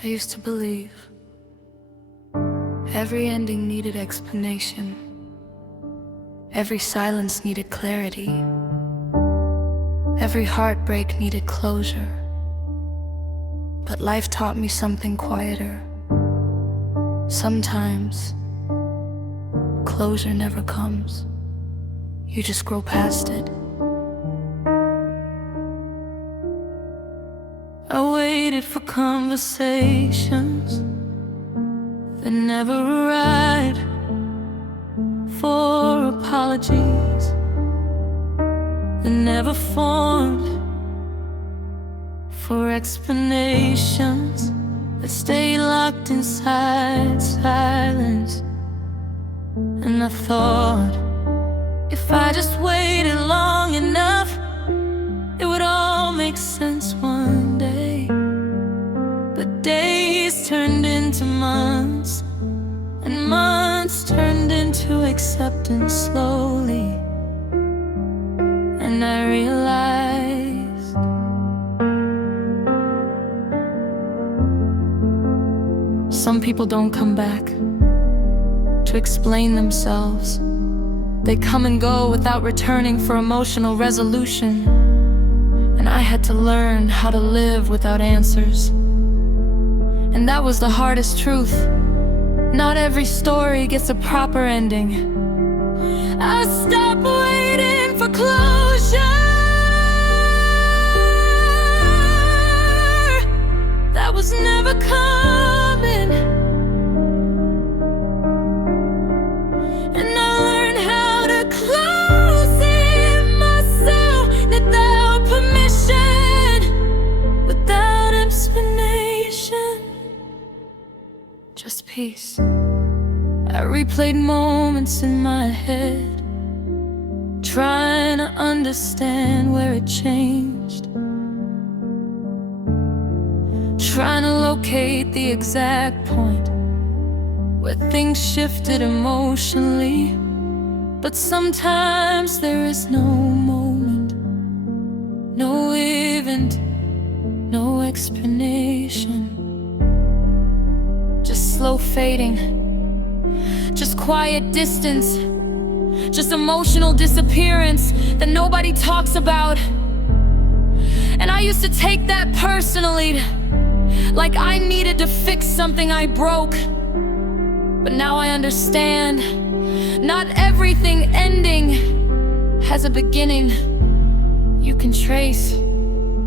I used to believe every ending needed explanation. Every silence needed clarity. Every heartbreak needed closure. But life taught me something quieter. Sometimes closure never comes. You just grow past it. I waited for conversations that never arrived, for apologies that never formed, for explanations that stayed locked inside silence. And I thought, if I just waited long enough, it would all make sense one day. But days turned into months, and months turned into acceptance slowly. And I realized some people don't come back to explain themselves. They come and go without returning for emotional resolution. And I had to learn how to live without answers. And that was the hardest truth. Not every story gets a proper ending. I stopped waiting for closure. That was never coming. And I learned how to close it myself without permission, without explanation. Just peace. I replayed moments in my head, trying to understand where it changed, trying to locate the exact point where things shifted emotionally. But sometimes there is no moment, no event, no explanation. Just slow fading, just quiet distance, just emotional disappearance that nobody talks about. And I used to take that personally, like I needed to fix something I broke. But now I understand, not everything ending has a beginning. You can trace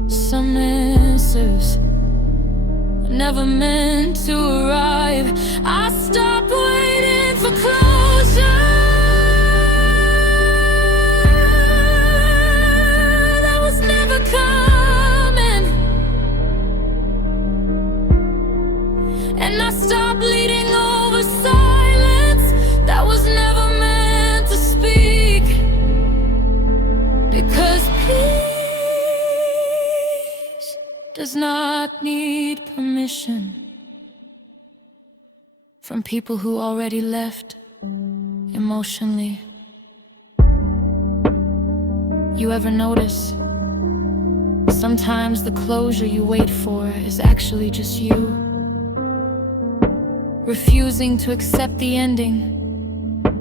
some answers never meant to arrive. I stopped waiting for closure. That was never coming. And I stopped bleeding over silence that was never meant to speak. Because peace does not need permission from people who already left emotionally. You ever notice sometimes the closure you wait for is actually just you refusing to accept the ending?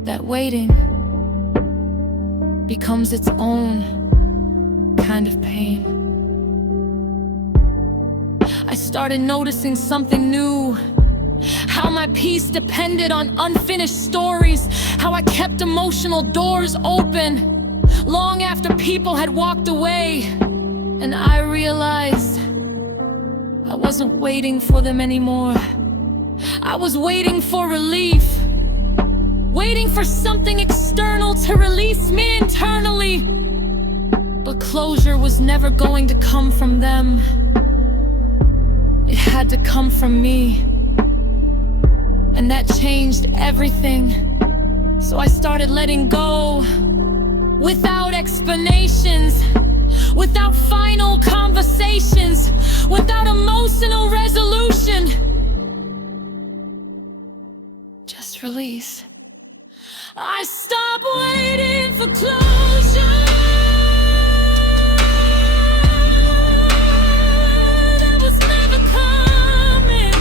That waiting becomes its own kind of pain. I started noticing something new. How my peace depended on unfinished stories. How I kept emotional doors open long after people had walked away. And I realized I wasn't waiting for them anymore. I was waiting for relief, waiting for something external to release me internally. But closure was never going to come from them. It had to come from me. And that changed everything. So I started letting go, without explanations, without final conversations, without emotional resolution. Just release. I stopped waiting for closure. That was never coming.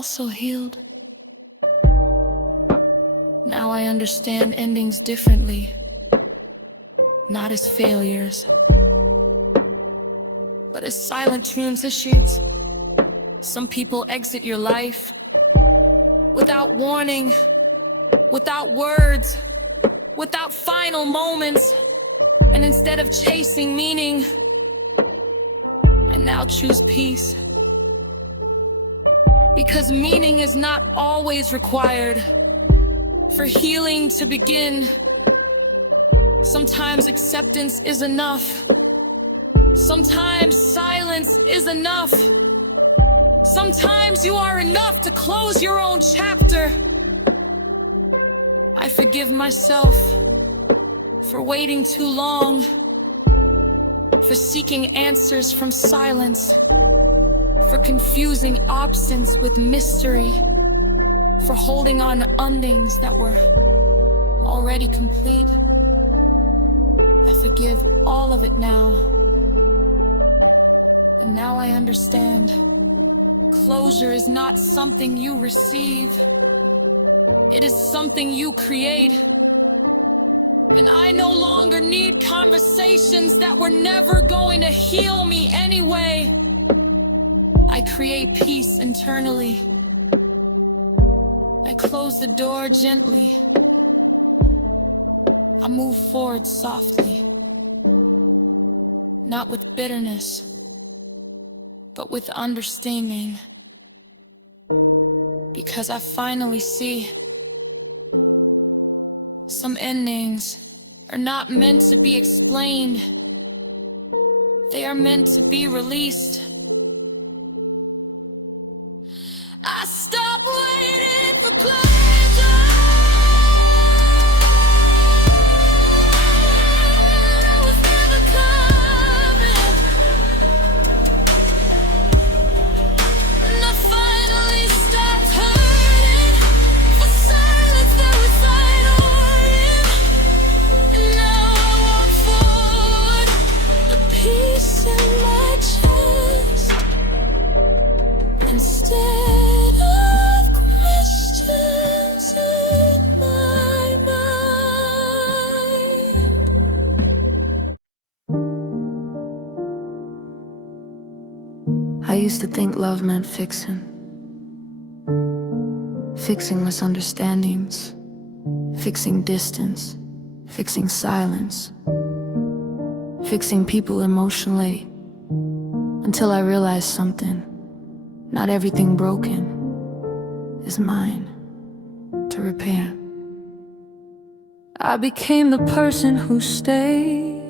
also healed. Now I understand endings differently, not as failures, but as silent transitions. Some people exit your life without warning, without words, without final moments. And instead of chasing meaning, I now choose peace. Because meaning is not always required for healing to begin. Sometimes acceptance is enough. Sometimes silence is enough. Sometimes you are enough to close your own chapter. I forgive myself for waiting too long, for seeking answers from silence, for confusing absence with mystery, for holding on to endings that were already complete. I forgive all of it now. And now I understand. Closure is not something you receive. It is something you create. And I no longer need conversations that were never going to heal me anyway. I create peace internally. I close the door gently. I move forward softly. Not with bitterness, but with understanding. Because I finally see some endings are not meant to be explained. They are meant to be released. I stop waiting for closure. I was never coming. And I finally stopped hurting for silence that was idle. And now I walk forward, the peace in my chest. Instead of questions in my mind. I used to think love meant fixing misunderstandings, fixing distance, fixing silence, fixing people emotionally, until I realized something. Not everything broken is mine to repair. I became the person who stayed,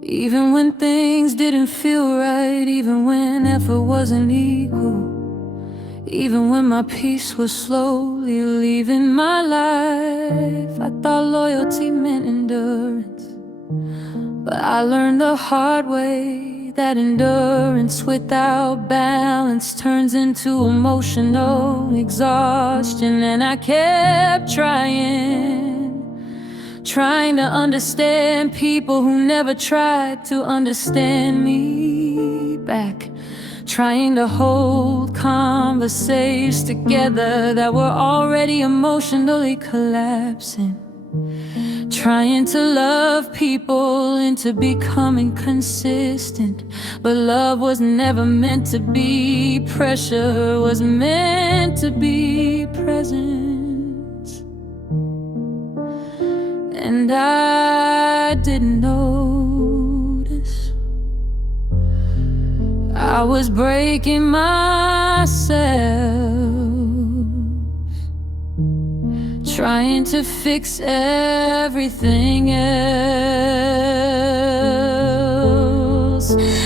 even when things didn't feel right, even when effort wasn't equal, even when my peace was slowly leaving my life. I thought loyalty meant endurance, but I learned the hard way that endurance without balance turns into emotional exhaustion. And I kept trying to understand people who never tried to understand me back, trying to hold conversations together that were already emotionally collapsing, trying to love people into becoming consistent. But love was never meant to be pressure, was meant to be presence. And I didn't notice I was breaking myself, trying to fix everything else.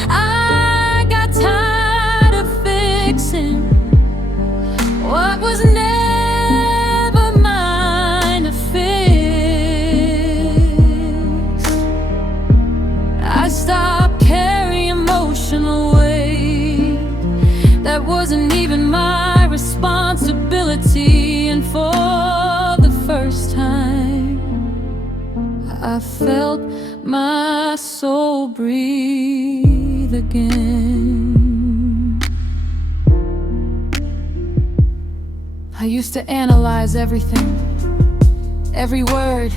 I got tired of fixing what was never mine to fix. I stopped carrying emotional weight that wasn't even my responsibility. And for first time, I felt my soul breathe again. I used to analyze everything, every word,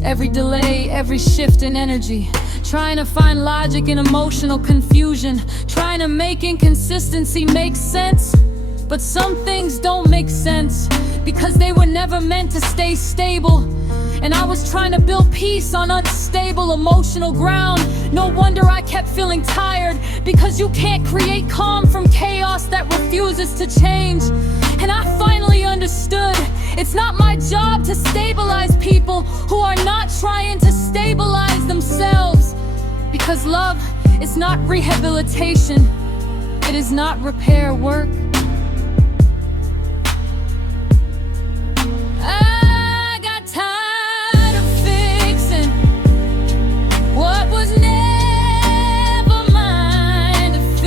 every delay, every shift in energy, trying to find logic in emotional confusion, trying to make inconsistency make sense. But some things don't make sense because they were never meant to stay stable. And I was trying to build peace on unstable emotional ground. No wonder I kept feeling tired, because you can't create calm from chaos that refuses to change. And I finally understood, it's not my job to stabilize people who are not trying to stabilize themselves. Because love is not rehabilitation, it is not repair work. I got tired of fixing what was never mine to fix.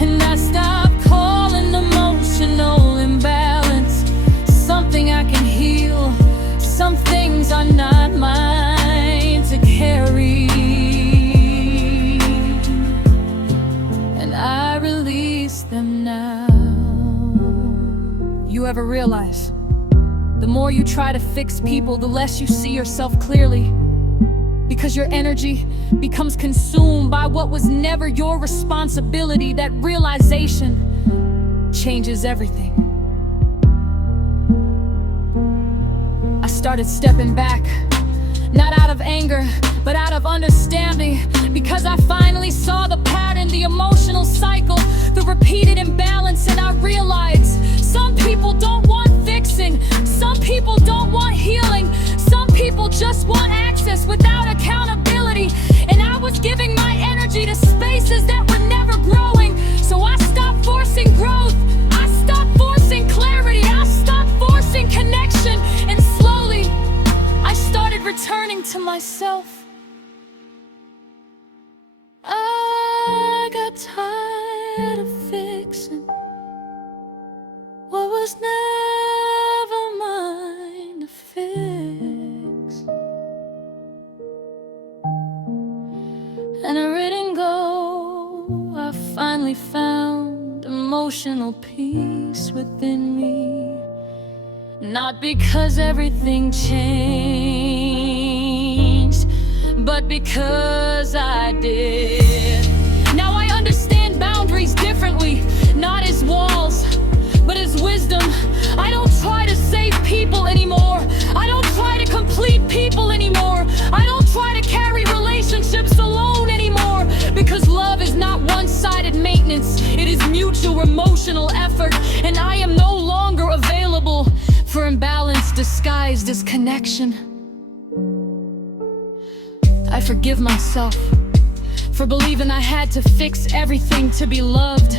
And I stopped calling emotional imbalance something I can heal. Some things are not mine to carry, and I release them now. You ever realize, the more you try to fix people, the less you see yourself clearly? Because your energy becomes consumed by what was never your responsibility. That realization changes everything. I started stepping back, not out of anger, but out of understanding. Because I finally saw the pattern, the emotional cycle, the repeated imbalance, and I realized some people don't want fixing, some people don't want healing, some people just want access without accountability. And I was giving my energy to spaces that were never growing. So I stopped forcing growth, I stopped forcing clarity, I stopped forcing connection, and slowly I started returning to myself. I got tired of fixing what was never mine to fix, and I letting go, I finally found emotional peace within me. Not because everything changed, but because I did. Now I understand boundaries differently, not as walls, but as wisdom. I don't try to save people anymore. I don't try to complete people anymore. I don't try to carry relationships alone anymore. Because love is not one-sided maintenance, it is mutual emotional effort. And I am no longer available for imbalance disguised as connection. I forgive myself for believing I had to fix everything to be loved,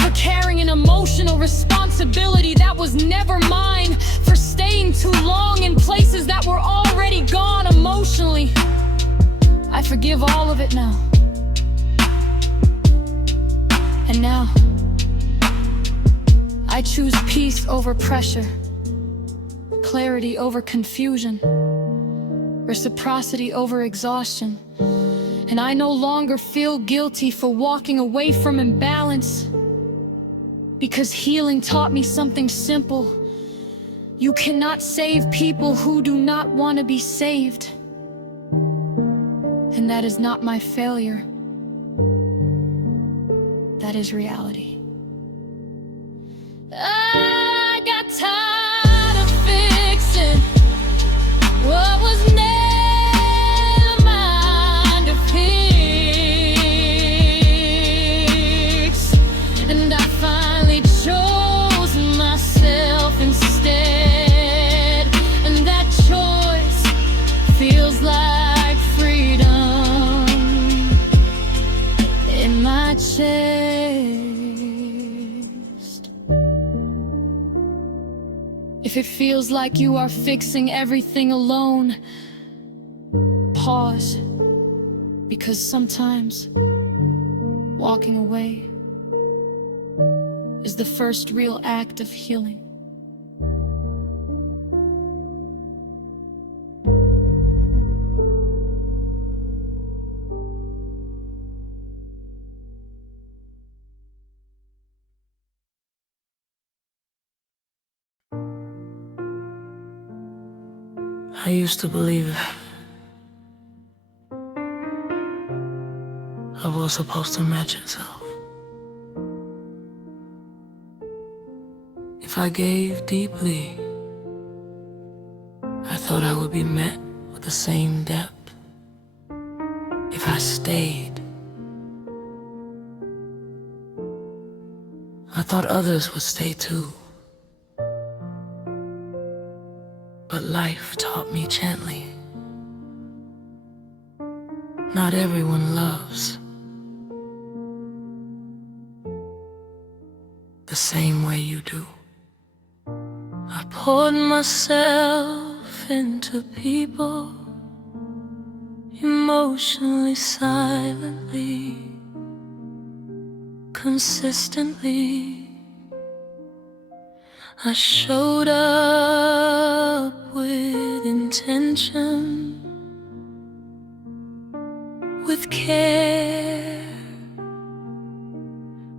for carrying an emotional responsibility that was never mine, for staying too long in places that were already gone emotionally. I forgive all of it now. And now I choose peace over pressure, clarity over confusion, reciprocity over exhaustion. And I no longer feel guilty for walking away from imbalance, because healing taught me something simple. You cannot save people who do not want to be saved. And that is not my failure. That is reality. I got tired of fixing what was never mine to fix, and I finally chose myself instead. And that choice feels like freedom in my chest. If it feels like you are fixing everything alone, pause, because sometimes walking away is the first real act of healing. I used to believe I was supposed to match itself. If I gave deeply, I thought I would be met with the same depth. If I stayed, I thought others would stay too. But life taught me gently, not everyone loves the same way you do. I poured myself into people, emotionally, silently, consistently. I showed up with intention, with care,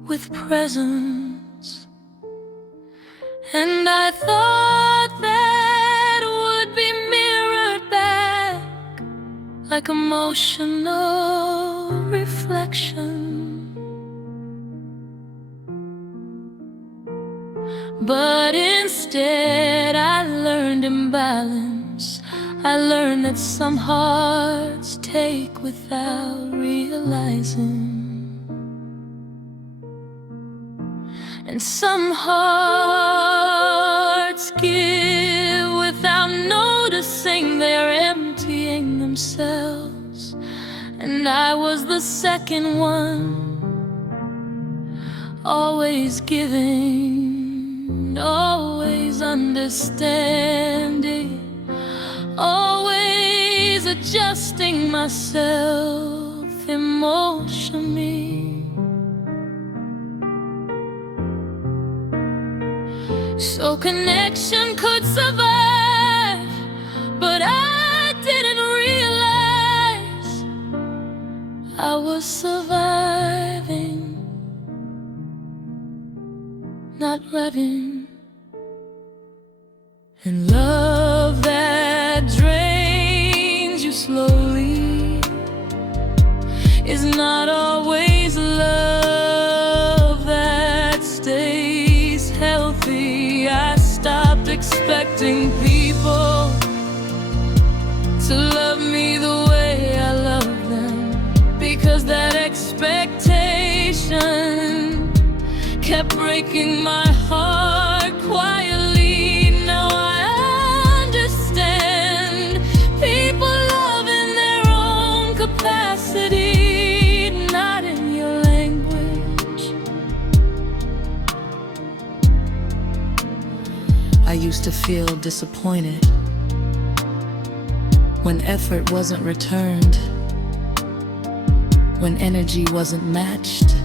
with presence. And I thought that would be mirrored back like emotional reflection. But instead I learned imbalance. I learned that some hearts take without realizing, and some hearts give without noticing they're emptying themselves. And I was the second one, always giving, always understanding, always adjusting myself emotionally, so connection could survive. But I didn't realize I was surviving, not running. And love that drains you slowly is not always love that stays healthy. I stopped expecting people to love me the way I love them, because that expectation kept breaking my heart quietly. Now I understand people love in their own capacity, not in your language. I used to feel disappointed when effort wasn't returned, when energy wasn't matched,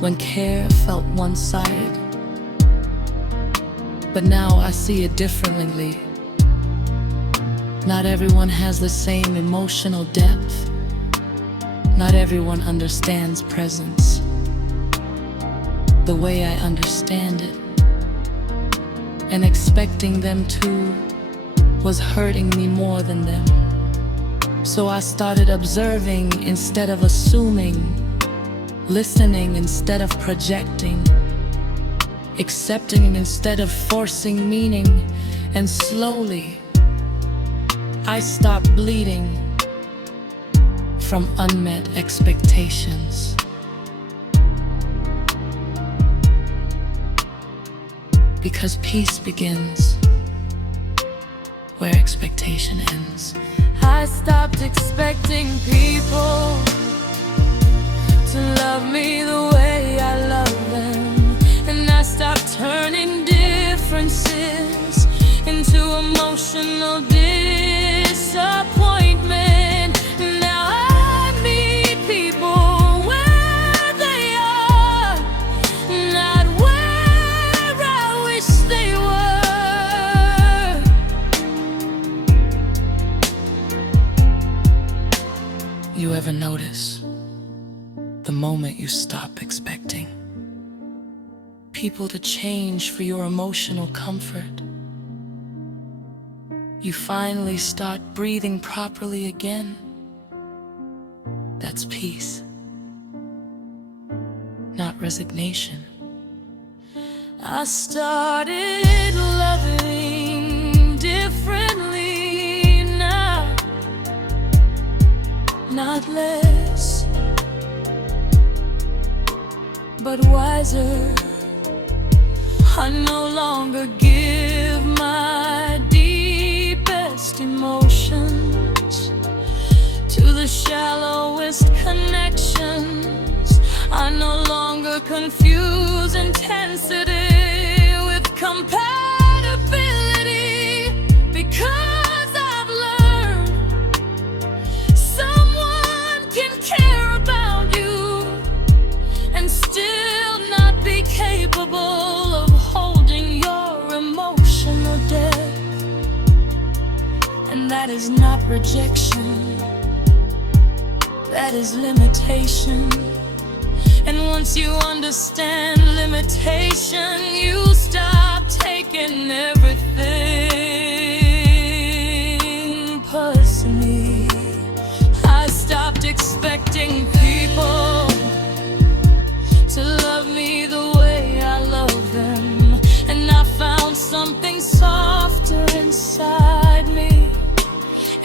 when care felt one-sided. But now I see it differently. Not everyone has the same emotional depth. Not everyone understands presence the way I understand it. And expecting them to was hurting me more than them. So I started observing instead of assuming, listening instead of projecting, accepting instead of forcing meaning. And slowly I stopped bleeding from unmet expectations. Because peace begins where expectation ends. I stopped expecting people to love me the way I love them, and I stopped turning differences into emotional disappointment. Now I meet people where they are, not where I wish they were. You ever notice the moment you stop expecting people to change for your emotional comfort, you finally start breathing properly again. That's peace, not resignation. I started loving differently now, not less, but wiser. I no longer give my deepest emotions to the shallowest connections. I no longer confuse intensity with compatibility, because I've learned someone can care about you and still not be capable of holding your emotional depth. And that is not rejection, that is limitation. And once you understand limitation, you stop taking everything personally. I stopped expecting people to love me the way I love them, and I found something softer inside me.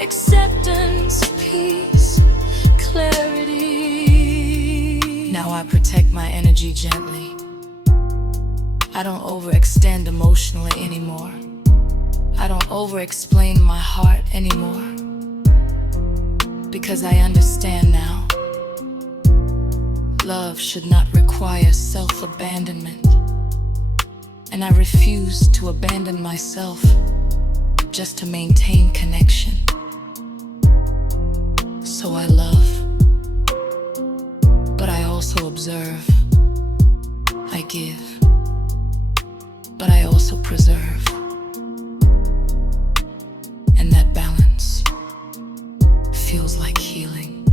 Acceptance, peace, clarity. Now I protect my energy gently. I don't overextend emotionally anymore. I don't overexplain my heart anymore, because I understand now. Love should not require self-abandonment, and I refuse to abandon myself just to maintain connection. So I love, but I also observe. I give, but I also preserve. And that balance feels like healing.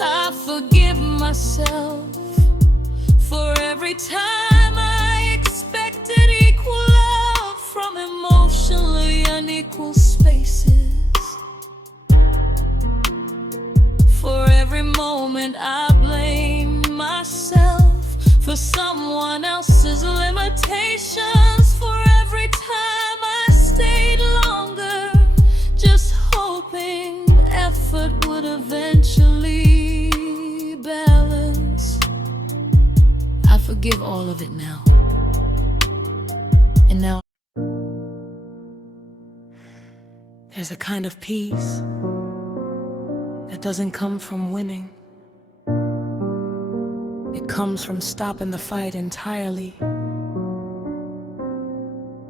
I forgive myself for every time I expected equal love from emotionally unequal spaces. For every moment I blame myself for someone else's limitations. For every time I stayed longer, just hoping effort would eventually balance. I forgive all of it now. And now there's a kind of peace that doesn't come from winning. It comes from stopping the fight entirely.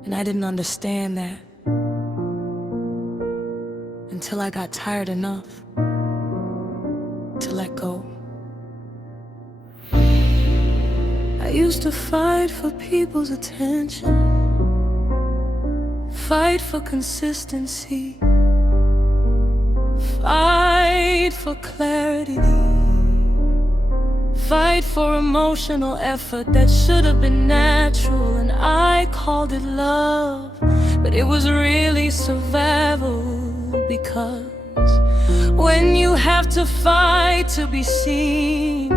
And I didn't understand that until I got tired enough to let go. I used to fight for people's attention, fight for consistency, fight for clarity, fight for emotional effort that should have been natural. And I called it love, but it was really survival. Because when you have to fight to be seen,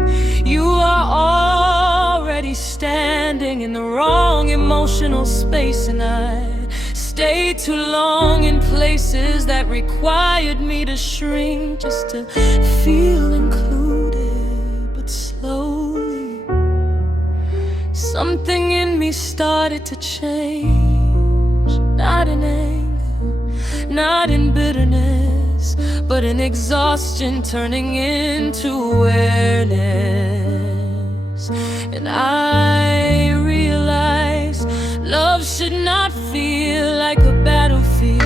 you are already standing in the wrong emotional space. And I stayed too long in places that required me to shrink just to feel included. But slowly, something in me started to change. Not in anger, not in bitterness, but in exhaustion turning into awareness. And I realized love should not feel like a battlefield.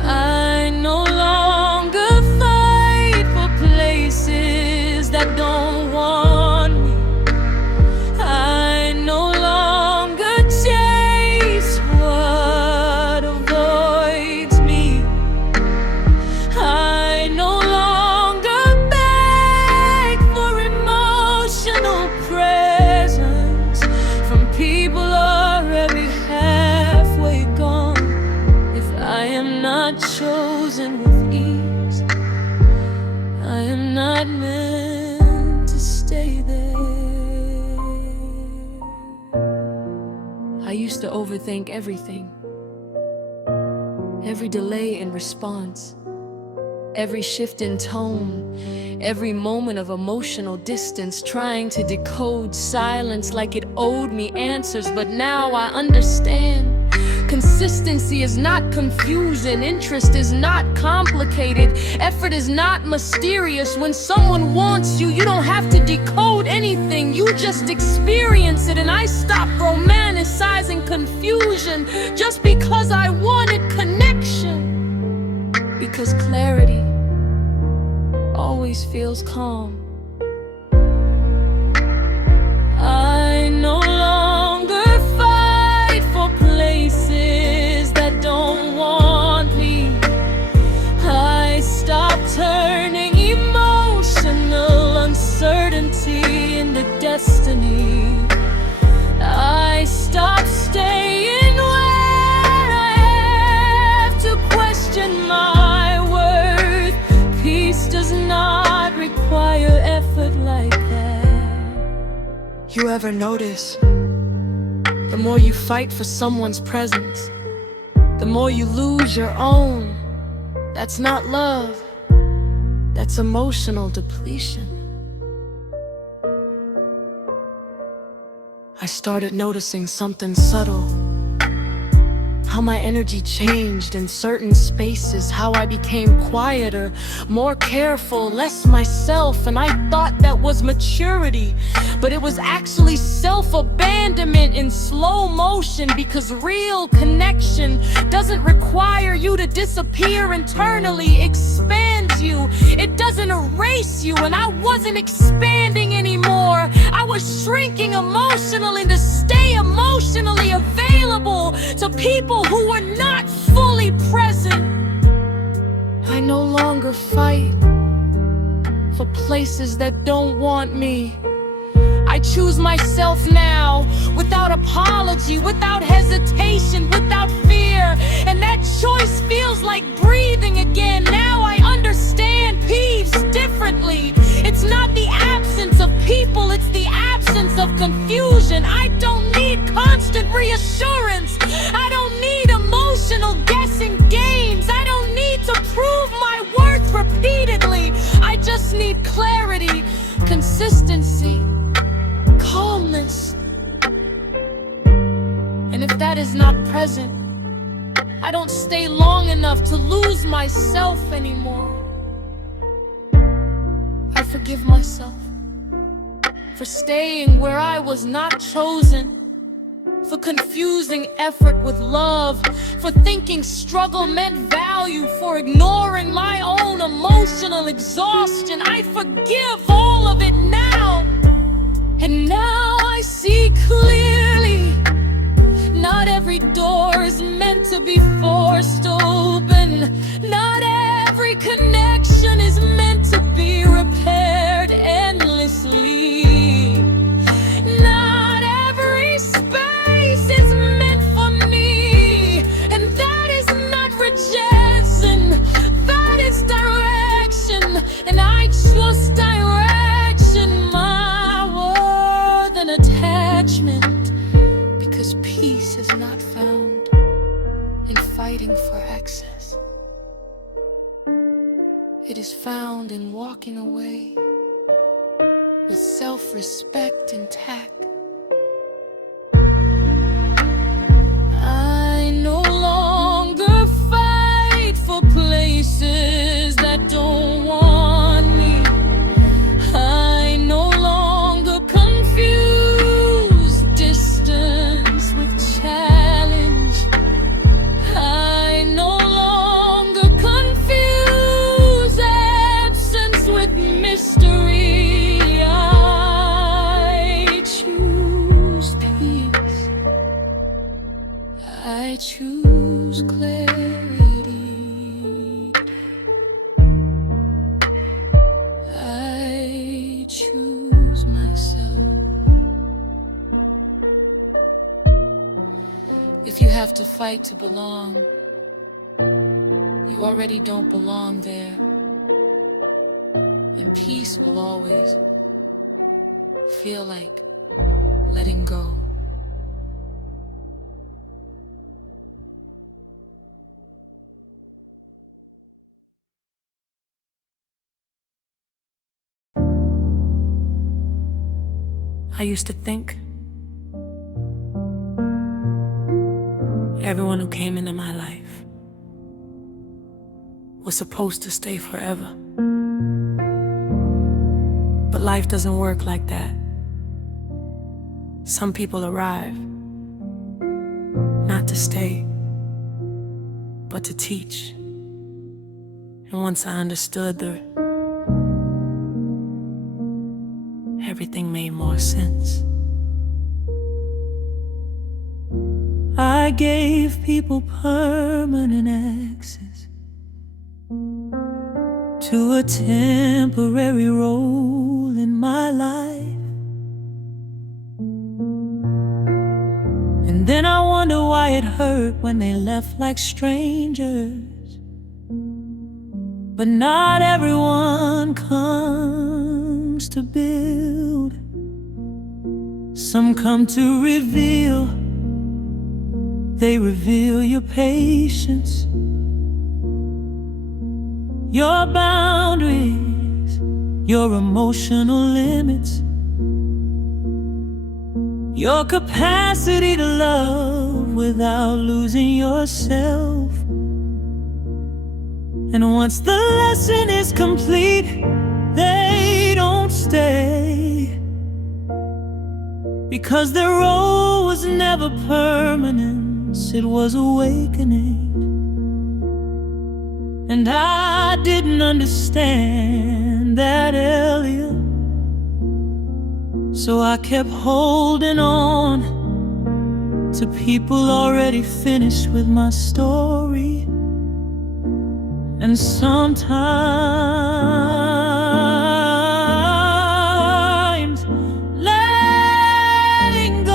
I no longer fight for places that don't want me. I no longer chase what avoids me. I no longer beg for emotional presence from people already halfway gone. I am not chosen with ease. I am not meant to stay there. I used to overthink everything. Every delay in response, every shift in tone, every moment of emotional distance, trying to decode silence like it owed me answers. But now I understand. Consistency is not confusion, interest is not complicated, effort is not mysterious. When someone wants you, you don't have to decode anything, you just experience it. And I stopped romanticizing confusion just because I wanted connection. Because clarity always feels calm. I no longer fight for places that don't want me. I stopped turning emotional uncertainty into destiny. I stopped staying where I have to question my worth. Peace does not require effort like that. You ever notice, the more you fight for someone's presence, the more you lose your own? That's not love, that's emotional depletion. I started noticing something subtle. How my energy changed in certain spaces, how I became quieter, more careful, less myself. And I thought that was maturity, but it was actually self-abandonment in slow motion. Because real connection doesn't require you to disappear internally, it expands you. It doesn't erase you, and I wasn't expanding anymore. I was shrinking emotionally to stay emotionally available to people who were not fully present. I no longer fight for places that don't want me. I choose myself now, without apology, without hesitation, without fear. And that choice feels like breathing again. Now I understand peace differently. It's not the absence of people, it's the absence of confusion. I don't need constant reassurance. I don't need emotional guessing games. I don't need to prove my worth repeatedly. I just need clarity, consistency, calmness. And if that is not present, I don't stay long enough to lose myself anymore. I forgive myself for staying where I was not chosen, for confusing effort with love, for thinking struggle meant value, for ignoring my own emotional exhaustion. I forgive all of it now. And now I see clearly, not every door is meant to be forced open. Not every connection is meant to be repaired endlessly. Not every space is meant for me. And that is not rejection, that is direction. And I trust direction, my worth and attachment. Because peace is not found in fighting for access. It is found in walking away with self-respect intact. I no longer fight for places that don't want me. I no longer confuse distance with challenge. I no longer confuse absence with mystery. I choose peace. I choose clarity. I choose myself. If you have to fight to belong, you already don't belong there. And peace will always feel like letting go. I used to think everyone who came into my life was supposed to stay forever. But life doesn't work like that. Some people arrive, not to stay, but to teach. And once I understood everything made more sense. I gave people permanent access to a temporary role in my life. And then I wonder why it hurt when they left like strangers. But not everyone comes to build. Some come to reveal. They reveal your patience, your boundaries, your emotional limits, your capacity to love without losing yourself. And once the lesson is complete, they don't stay, because their role was never permanence, it was awakening. And I didn't understand that earlier, so I kept holding on to people already finished with my story. And sometimes letting go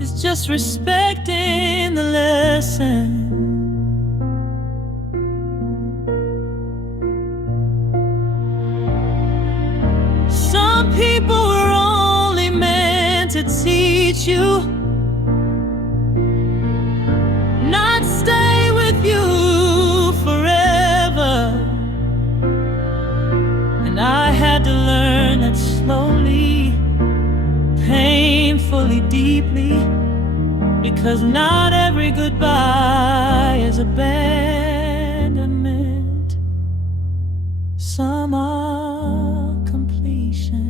is just respecting the lesson. Some people were only meant to teach you, not stay with you forever. And I had to learn that slowly, painfully, deeply, because not every goodbye is abandonment. Some are completion.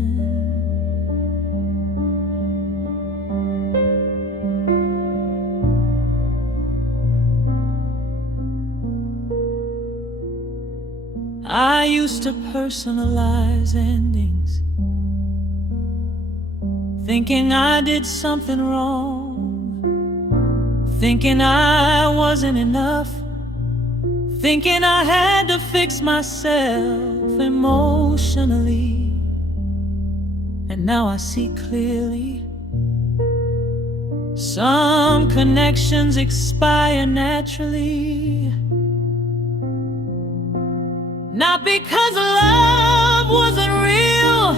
I used to personalize endings, thinking I did something wrong, thinking I wasn't enough, thinking I had to fix myself emotionally. And now I see clearly, some connections expire naturally. Not because love wasn't real,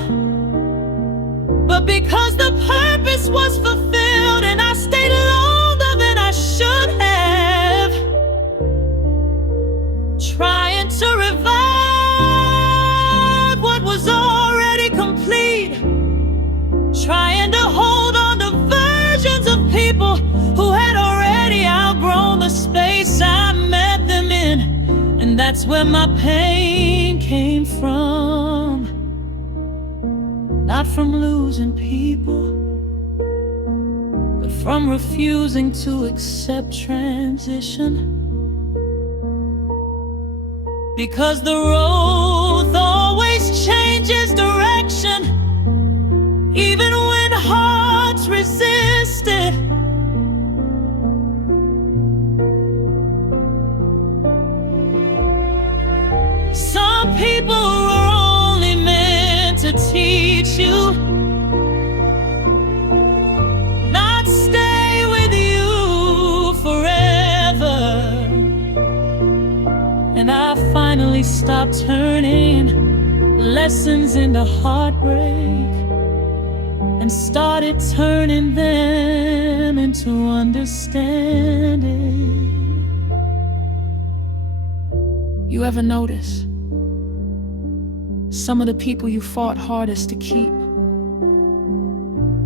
but because the purpose was fulfilled. And I stayed longer than I should have, trying to revive what was already complete, trying to hold on to versions of people who had already outgrown the space I met them in. And that's where my pain came from, not from losing people, but from refusing to accept transition. Because the road always changes direction, even when hearts resist it. Some people were only meant to teach you, not stay with you forever. finally stopped turning lessons into heartbreak and started turning them into understanding. You ever notice some of the people you fought hardest to keep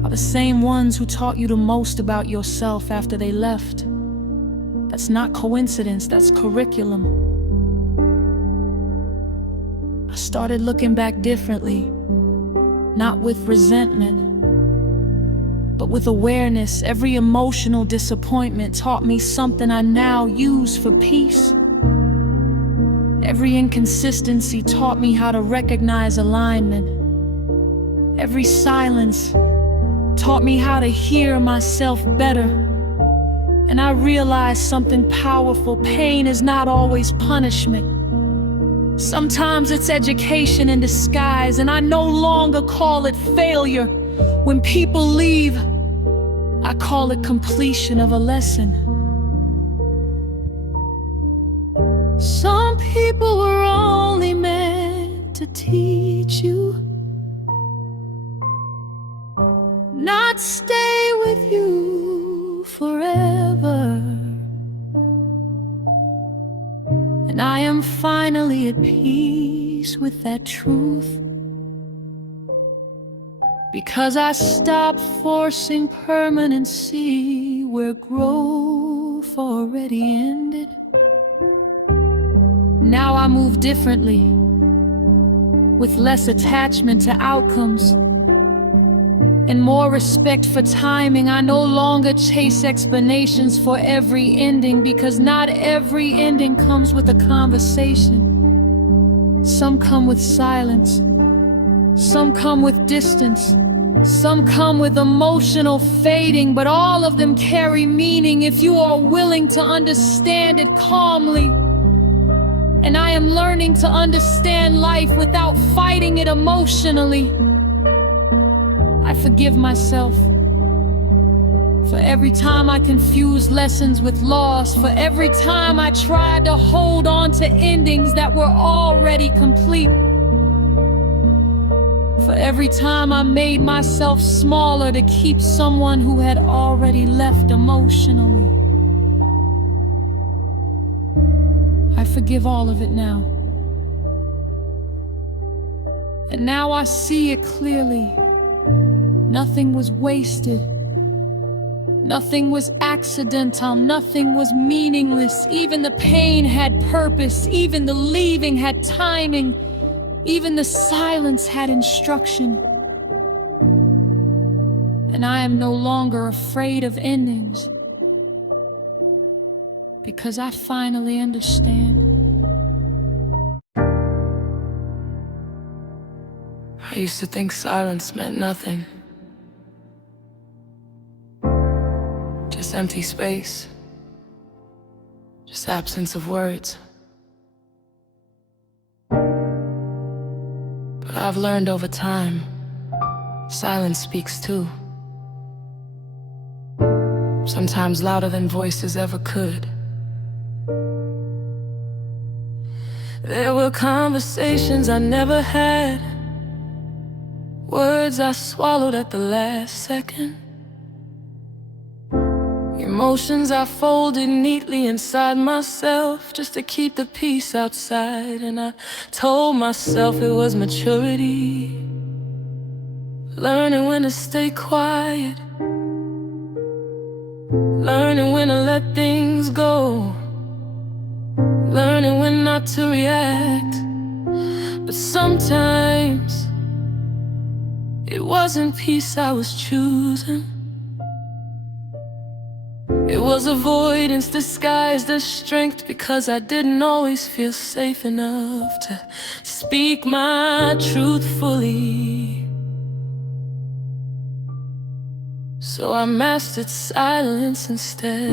are the same ones who taught you the most about yourself after they left? That's not coincidence, that's curriculum. I started looking back differently, not with resentment, but with awareness. Every emotional disappointment taught me something I now use for peace. Every inconsistency taught me how to recognize alignment. Every silence taught me how to hear myself better. And I realized something powerful. Pain is not always punishment. Sometimes it's education in disguise, and I no longer call it failure. When people leave, I call it completion of a lesson. Some people were only meant to teach you, not stay with you forever. And I am finally at peace with that truth, because I stopped forcing permanency where growth already ended. Now I move differently, with less attachment to outcomes and more respect for timing. I no longer chase explanations for every ending, because not every ending comes with a conversation. Some come with silence, some come with distance, some come with emotional fading, but all of them carry meaning if you are willing to understand it calmly. And I am learning to understand life without fighting it emotionally. I forgive myself for every time I confused lessons with loss, for every time I tried to hold on to endings that were already complete, for every time I made myself smaller to keep someone who had already left emotionally. I forgive all of it now. And now I see it clearly. Nothing was wasted. Nothing was accidental. Nothing was meaningless. Even the pain had purpose. Even the leaving had timing. Even the silence had instruction. And I am no longer afraid of endings, because I finally understand. I used to think silence meant nothing. Just empty space. Just absence of words. But I've learned over time, silence speaks too. Sometimes louder than voices ever could. There were conversations I never had, words I swallowed at the last second, emotions I folded neatly inside myself just to keep the peace outside. And I told myself it was maturity, learning when to stay quiet, learning when to let things go, learning when not to react. But sometimes it wasn't peace I was choosing. It was avoidance disguised as strength, because I didn't always feel safe enough to speak my truth fully. So I mastered silence instead.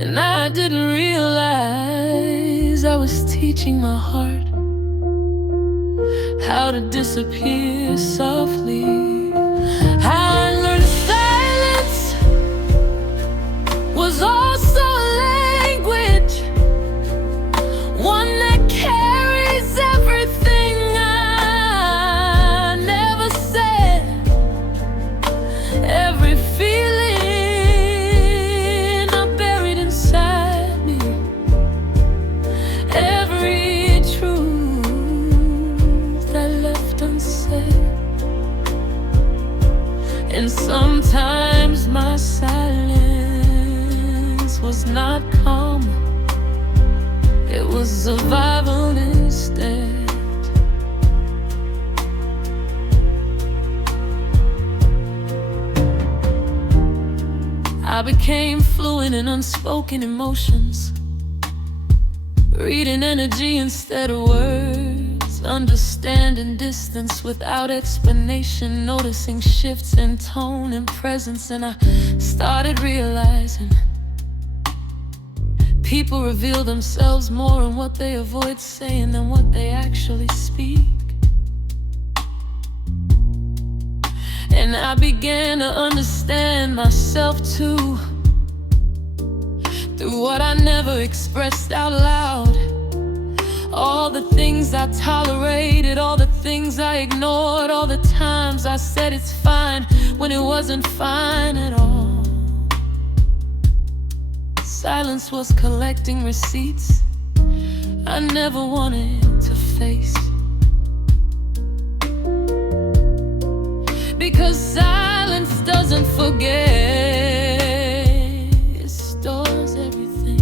And I didn't realize I was teaching my heart how to disappear softly. I learned silence was also a Every feeling I buried inside me, every truth I left unsaid. And sometimes my silence was not calm, it was survival instead. I became fluent in unspoken emotions, reading energy instead of words, understanding distance without explanation, noticing shifts in tone and presence. And I started realizing people reveal themselves more in what they avoid saying than what they actually speak. And I began to understand myself too, through what I never expressed out loud. All the things I tolerated, all the things I ignored, all the times I said it's fine when it wasn't fine at all. Silence was collecting receipts I never wanted to face. Because silence doesn't forget, it stores everything.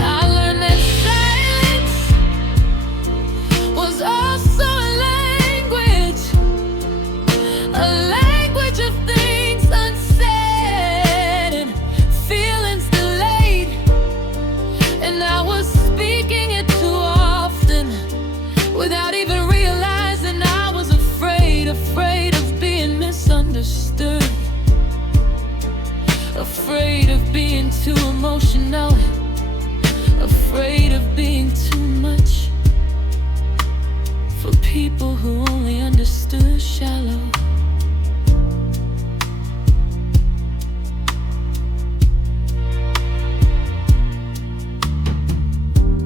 I learned that silence was also a language of things unsaid and feelings delayed. And I was speaking it too often without even realizing I was afraid of being misunderstood, afraid of being too emotional, afraid of being too much for people who only understood shallow.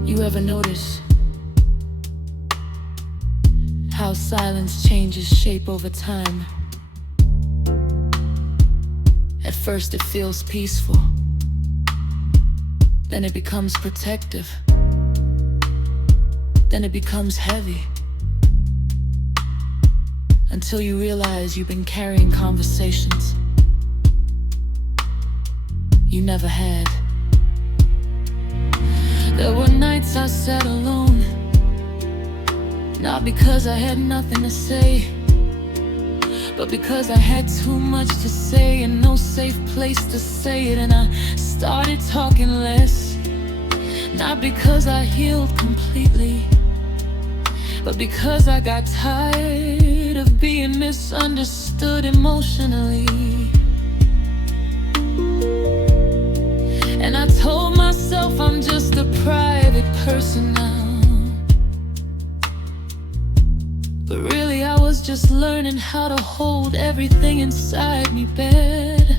You ever notice how silence changes shape over time? At first it feels peaceful, then it becomes protective, then it becomes heavy, until you realize you've been carrying conversations you never had. There were nights I sat alone, not because I had nothing to say, but because I had too much to say and no safe place to say it. And I started talking less, not because I healed completely, but because I got tired of being misunderstood emotionally. And I told myself I'm just a private person now, but really I was just learning how to hold everything inside me better.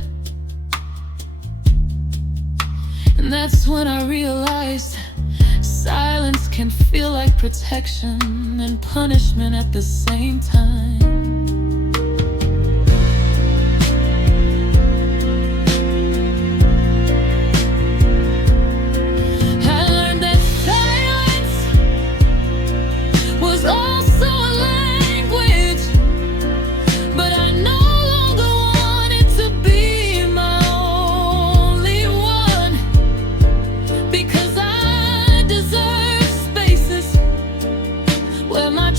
And that's when I realized silence can feel like protection and punishment at the same time.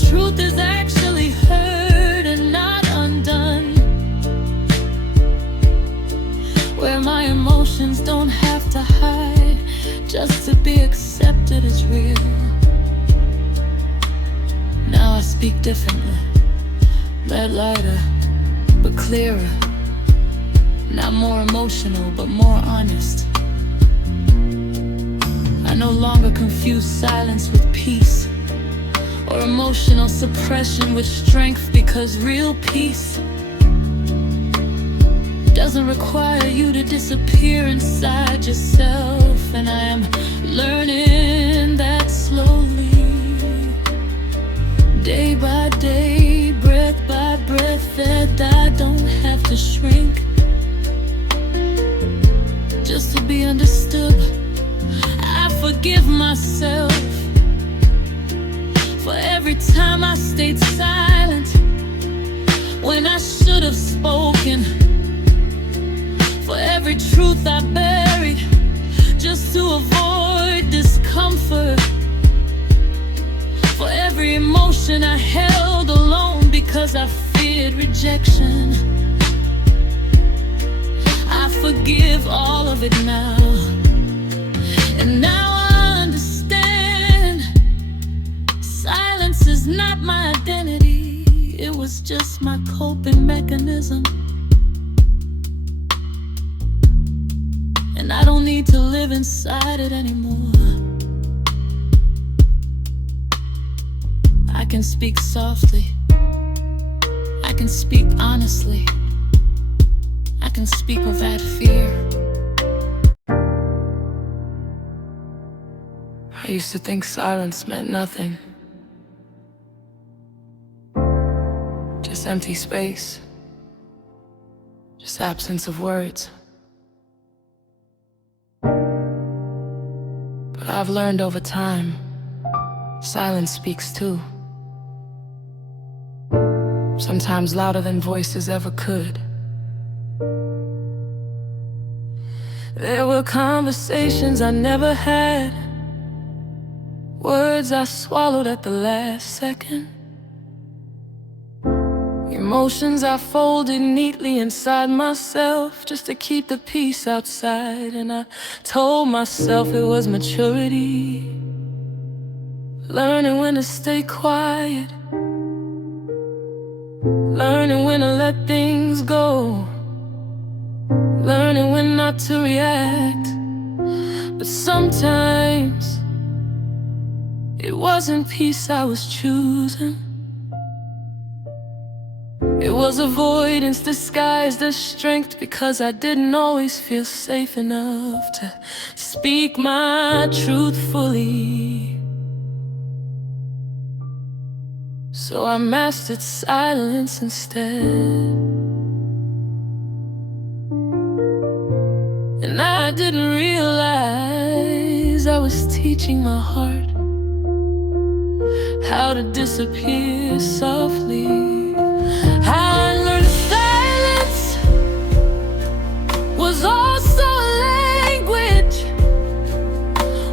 Truth is actually heard and not undone, where my emotions don't have to hide just to be accepted as real. Now I speak differently, not lighter but clearer, not more emotional but more honest. I no longer confuse silence with peace or emotional suppression with strength, because real peace doesn't require you to disappear inside yourself. And I am learning that slowly, day by day, breath by breath. to shrink, just to be understood. I forgive myself for every time I stayed silent when I should have spoken, for every truth I buried just to avoid discomfort, for every emotion I held alone because I feared rejection. I forgive all of it now, and now I understand silence is not my identity. It was just my coping mechanism, and I don't need to live inside it anymore. I can speak softly, I can speak honestly, I can speak without fear. I used to think silence meant nothing, just empty space, just absence of words. But I've learned over time, silence speaks too. Sometimes louder than voices ever could. There were conversations I never had, words I swallowed at the last second, emotions I folded neatly inside myself just to keep the peace outside. And I told myself it was maturity, learning when to stay quiet, learning when to let things go, learning when not to react. But sometimes it wasn't peace I was choosing, it was avoidance disguised as strength, because I didn't always feel safe enough to speak my truth fully. So I mastered silence instead, and I didn't realize I was teaching my heart how to disappear softly. How I learned silence was also a language,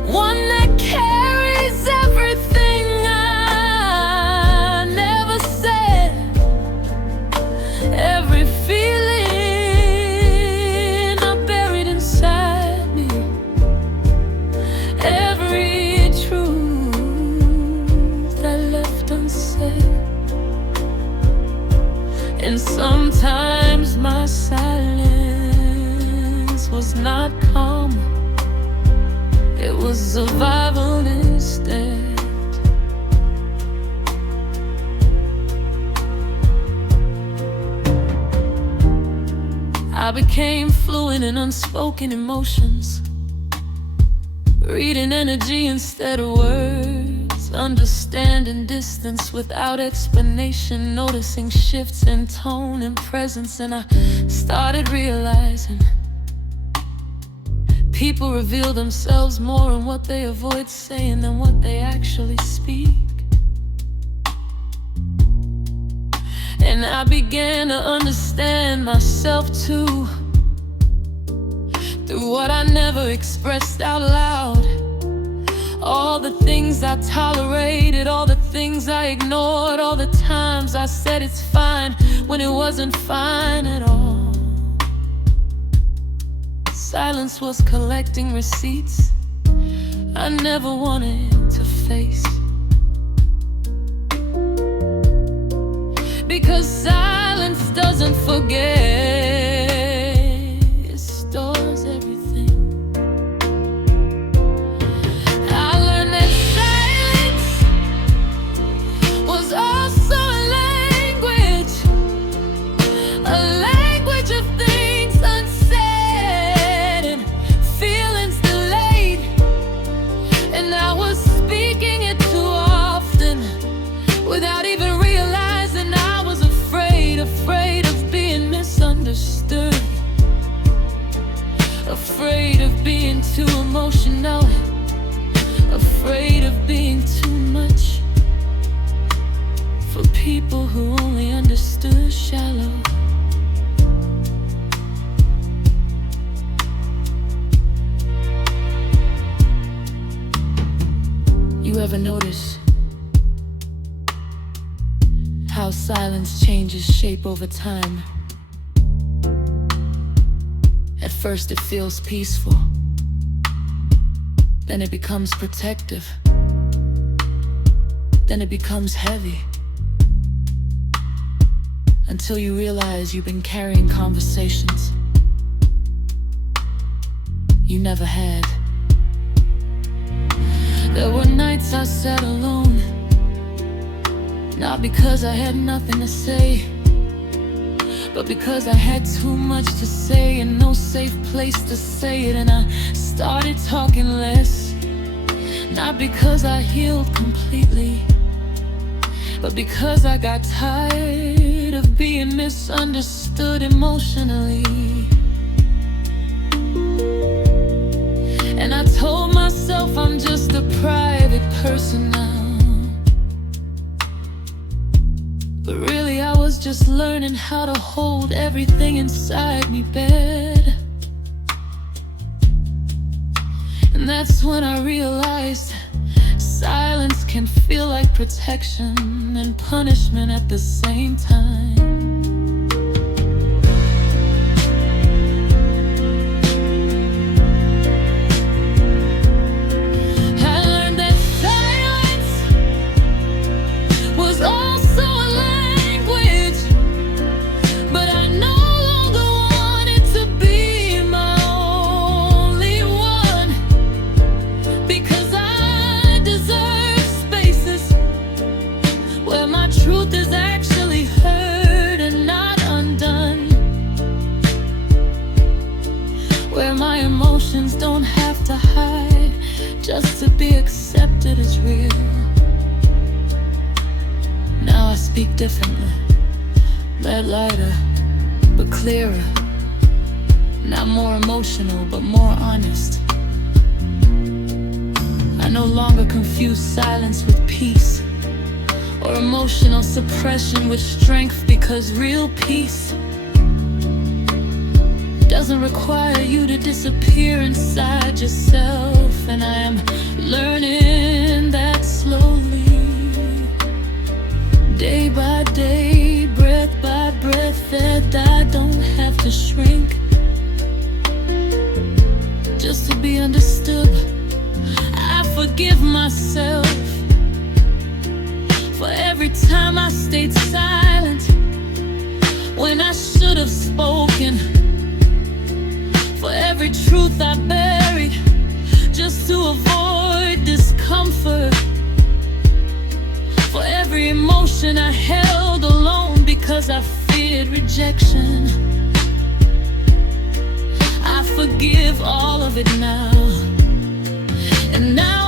one that carries everything I never said, every feeling I buried inside me, every truth I left unsaid. And sometimes my silence was not calm, it was survival instead. I became fluent in unspoken emotions, reading energy instead of words, understanding distance without explanation, noticing shifts in tone and presence. And I started realizing people reveal themselves more in what they avoid saying than what they actually speak. And I began to understand myself too, through what I never expressed out loud. All the things I tolerated, all the things I ignored, all the times I said it's fine when it wasn't fine at all. Silence was collecting receipts I never wanted to face, because silence doesn't forget, it stores everything. I learned that silence was also a language of things unsaid and feelings delayed. And I was speaking it too often without even realizing I was afraid of being misunderstood. shape over time. At first it feels peaceful, then it becomes protective, then it becomes heavy, until you realize you've been carrying conversations you never had. There were nights I sat alone, not because I had nothing to say, but because I had too much to say and no safe place to say it. And I started talking less, not because I healed completely, but because I got tired of being misunderstood emotionally. And I told myself I'm just a private person now, but really I was just learning how to hold everything inside me better. And that's when I realized silence can feel like protection and punishment at the same time. Truth is actually heard and not undone, where my emotions don't have to hide just to be accepted as real. Now I speak differently, not lighter but clearer, not more emotional but more honest. I no longer confuse silence with peace, or emotional suppression with strength, because real peace doesn't require you to disappear inside yourself. And I am learning that slowly, day by day, breath by breath, that I don't have to shrink just to be understood. I forgive myself for every time I stayed silent when I should have spoken, for every truth I buried just to avoid discomfort, for every emotion I held alone because I feared rejection. I forgive all of it now, and now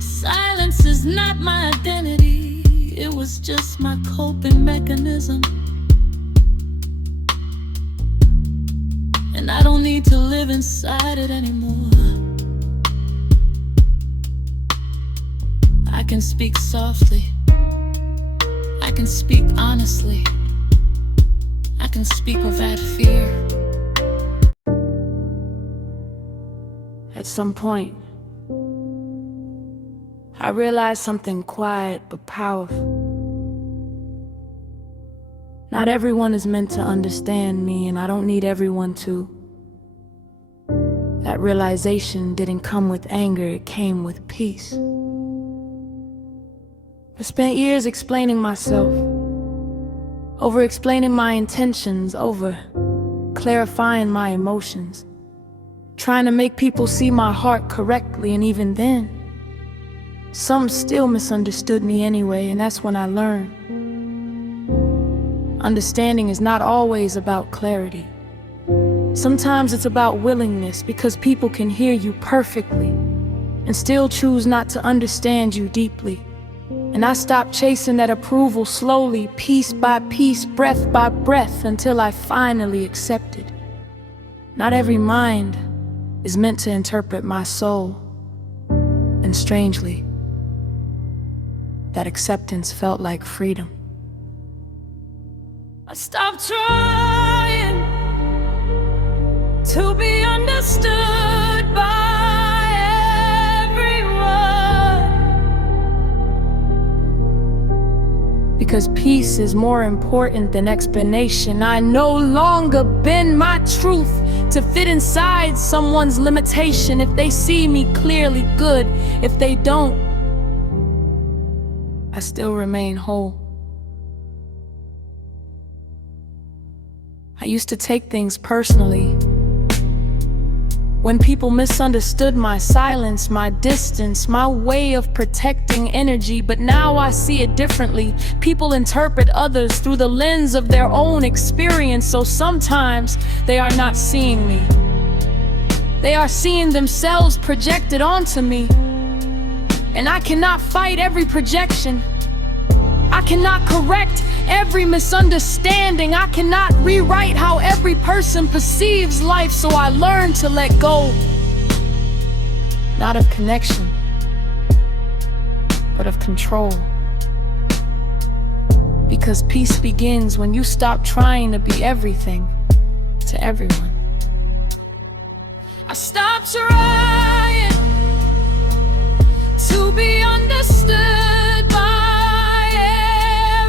silence is not my identity, it was just my coping mechanism. And I don't need to live inside it anymore. I can speak softly, I can speak honestly, I can speak without fear. At some point, I realized something quiet but powerful. Not everyone is meant to understand me, and I don't need everyone to. That realization didn't come with anger, it came with peace. I spent years explaining myself, over-explaining my intentions, over-clarifying my emotions, trying to make people see my heart correctly, and even then, some still misunderstood me anyway. And that's when I learned understanding is not always about clarity. Sometimes it's about willingness, because people can hear you perfectly and still choose not to understand you deeply. And I stopped chasing that approval slowly, piece by piece, breath by breath, until I finally accepted. Not every mind is meant to interpret my soul. And strangely, that acceptance felt like freedom. I stopped trying to be understood by everyone, Because peace is more important than explanation. I no longer bend my truth to fit inside someone's limitation. If they see me clearly, good. If they don't, I still remain whole. I used to take things personally. When people misunderstood my silence, my distance, my way of protecting energy, but now I see it differently. People interpret others through the lens of their own experience, so sometimes they are not seeing me. They are seeing themselves projected onto me. And I cannot fight every projection. I cannot correct every misunderstanding. I cannot rewrite how every person perceives life, so I learn to let go. Not of connection, but of control. Because peace begins when you stop trying to be everything to everyone. I stopped trying to be understood by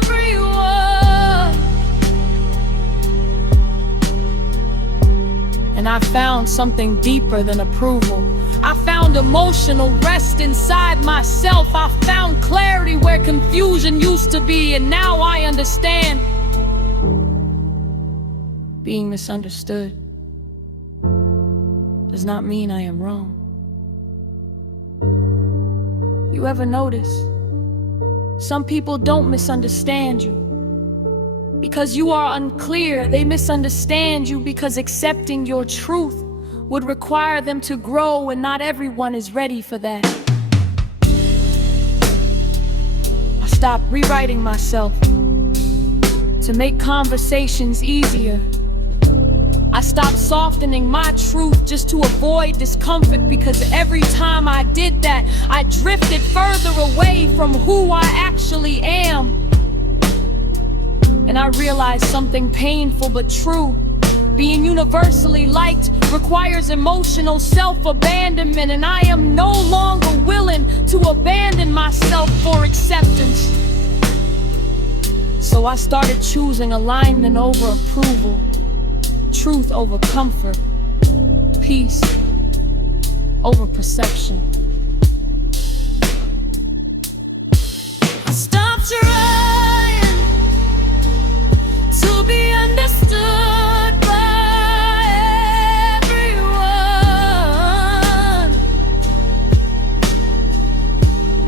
everyone, and I found something deeper than approval. I found emotional rest inside myself. I found clarity where confusion used to be, and now I understand. Being misunderstood does not mean I am wrong. You ever notice? Some people don't misunderstand you because you are unclear. They misunderstand you because accepting your truth would require them to grow, and not everyone is ready for that. I stopped rewriting myself to make conversations easier. I stopped softening my truth just to avoid discomfort, because every time I did that, I drifted further away from who I actually am. And I realized something painful but true. Being universally liked requires emotional self-abandonment, and I am no longer willing to abandon myself for acceptance. So I started choosing alignment over approval, truth over comfort, peace over perception. I stopped trying to be understood by everyone,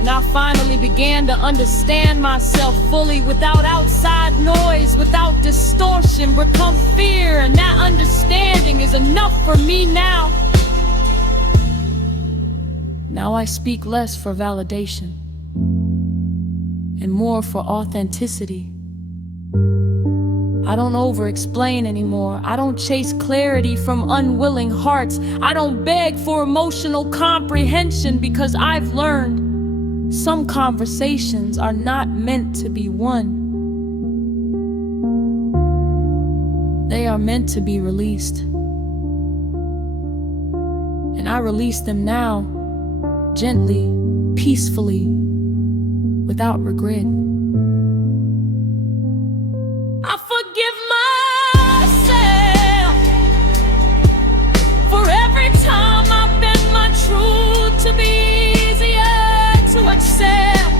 and I finally began to understand myself fully, without outside noise, without distortion. Become fear, and that understanding is enough for me now. Now I speak less for validation and more for authenticity. I don't over-explain anymore. I don't chase clarity from unwilling hearts. I don't beg for emotional comprehension, because I've learned some conversations are not meant to be won. They are meant to be released. And I release them now, gently, peacefully, without regret. I forgive myself for every time I bend my truth to be easier to accept.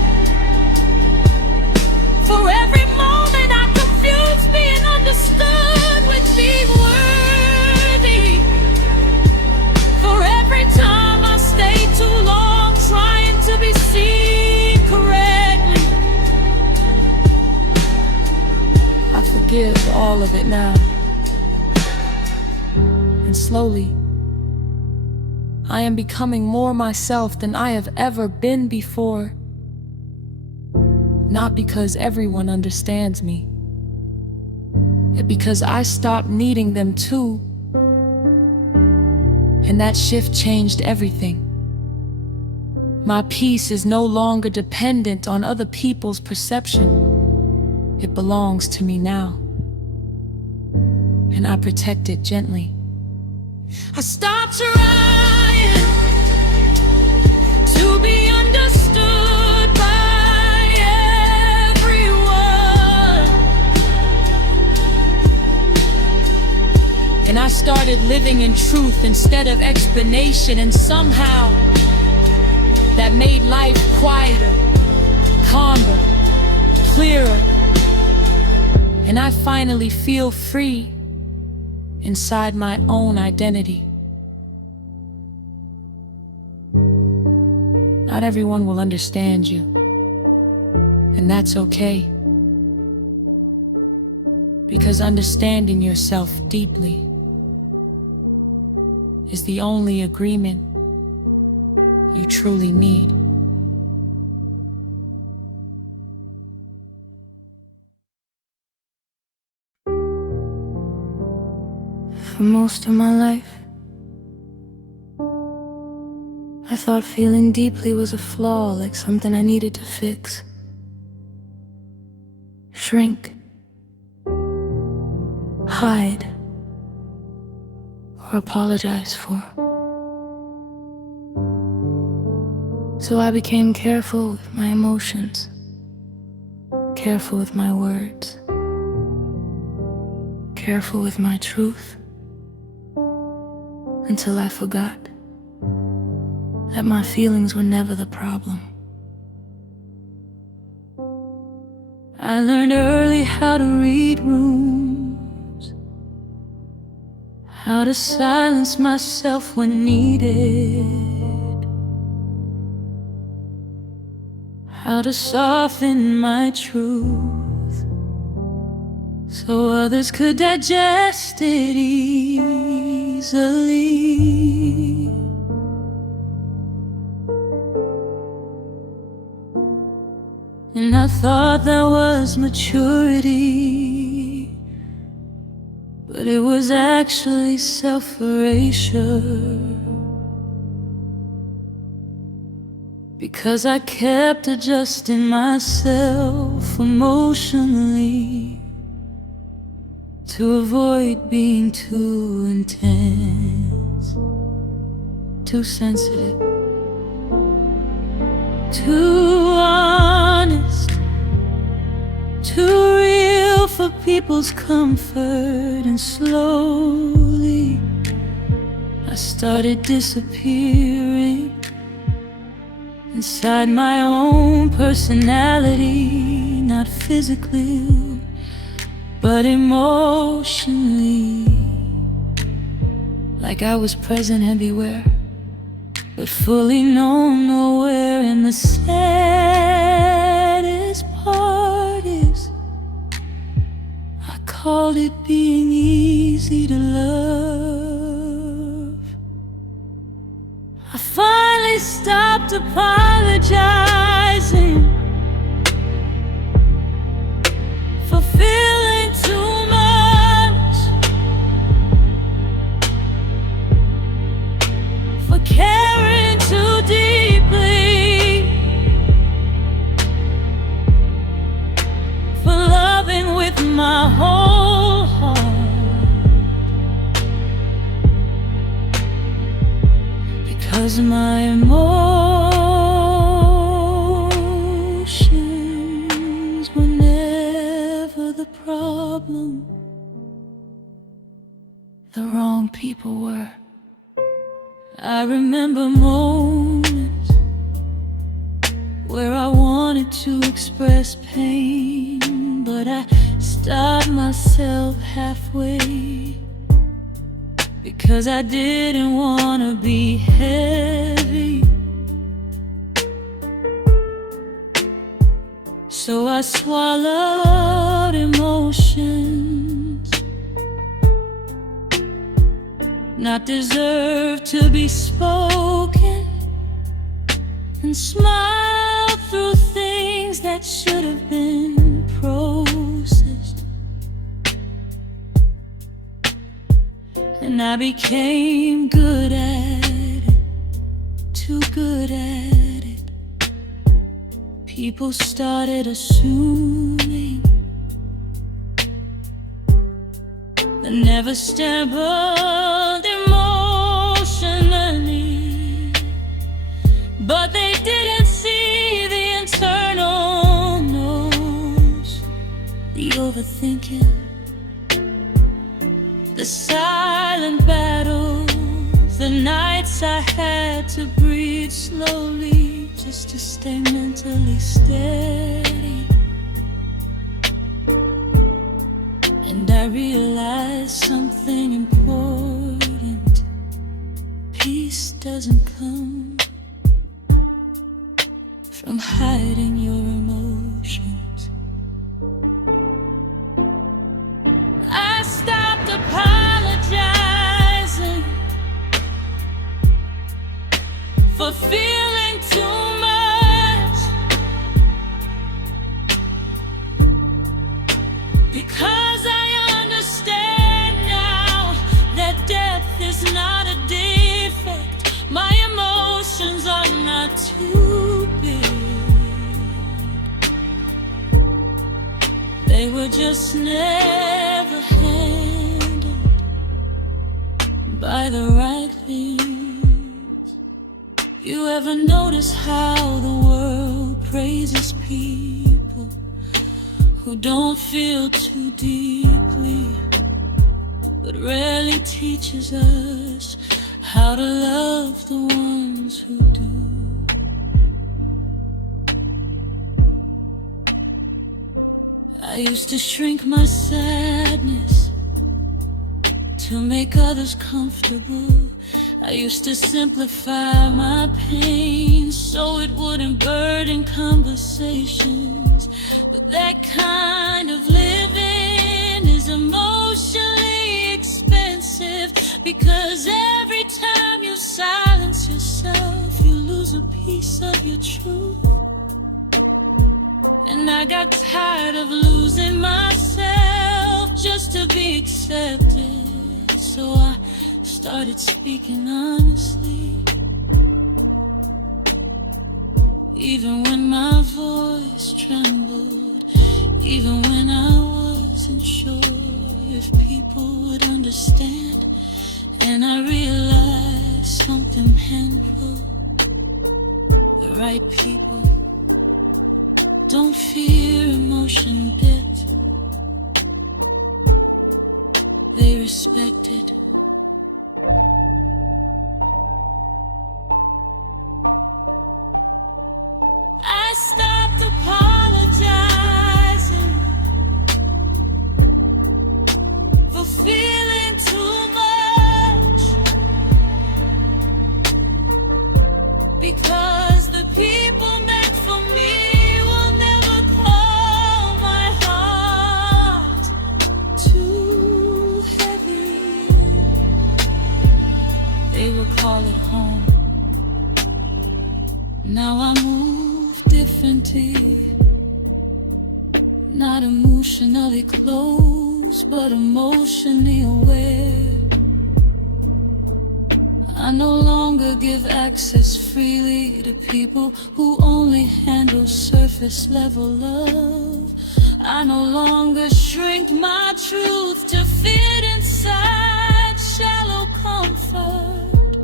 For every moment I confuse being understood with being worthy. For every time I stay too long trying to be seen correctly. I forgive all of it now. And slowly, I am becoming more myself than I have ever been before. Not because everyone understands me, but because I stopped needing them to. And that shift changed everything. My peace is no longer dependent on other people's perception. It belongs to me now, and I protect it gently. I stopped trying to be understood by everyone, I started living in truth instead of explanation, and somehow that made life quieter, calmer, clearer. And I finally feel free inside my own identity. Not everyone will understand you, and that's okay. Because understanding yourself deeply is the only agreement you truly need. For most of my life, I thought feeling deeply was a flaw, like something I needed to fix, shrink, hide, or apologize for. So I became careful with my emotions, careful with my words, careful with my truth, until I forgot that my feelings were never the problem. I learned early how to read rooms, how to silence myself when needed, how to soften my truth so others could digest it easily. And I thought that was maturity, but it was actually self-erasure. Because I kept adjusting myself emotionally to avoid being too intense, too sensitive, too honest, too real for people's comfort. And slowly I started disappearing inside my own personality, not physically but emotionally. Like I was present everywhere, but fully known nowhere. And the saddest part is I called it being easy to love. I finally stopped apologizing for feeling too much, for caring too deeply, for loving with my whole heart. Because my emotions were never the problem, the wrong people were. I remember moments where I wanted to express pain, but I stopped myself halfway because I didn't want to be heavy. So I swallowed emotions not deserved to be spoken, and smiled through things that should have been processed. And I became good at it, too good at it. People started assuming I never stumbled emotionally, but they didn't see the internal noise, the overthinking, the silence silent battles, the nights I had to breathe slowly just to stay mentally steady. And I realized something important: peace doesn't come from hiding your emotions. I stopped apologizing for feeling too much, because I understand now that depth is not a defect. My emotions are not too big. They were just never handled by the right things. You ever notice how the world praises people who don't feel too deeply, but rarely teaches us how to love the ones who do? I used to shrink my sadness to make others comfortable. I used to simplify my pain so it wouldn't burden conversations. But that kind of living is emotionally expensive, because every time you silence yourself, you lose a piece of your truth. And I got tired of losing myself just to be accepted. So I started speaking honestly, even when my voice trembled, even when I wasn't sure if people would understand. And I realized something painful: the right people don't fear emotion depth, they respect it. I stopped apologizing for feeling too much, because the people meant for me will never call my heart too heavy. They will call it home. Now I move differently, not emotionally close, but emotionally aware. I no longer give access freely to people who only handle surface level love. I no longer shrink my truth to fit inside shallow comfort,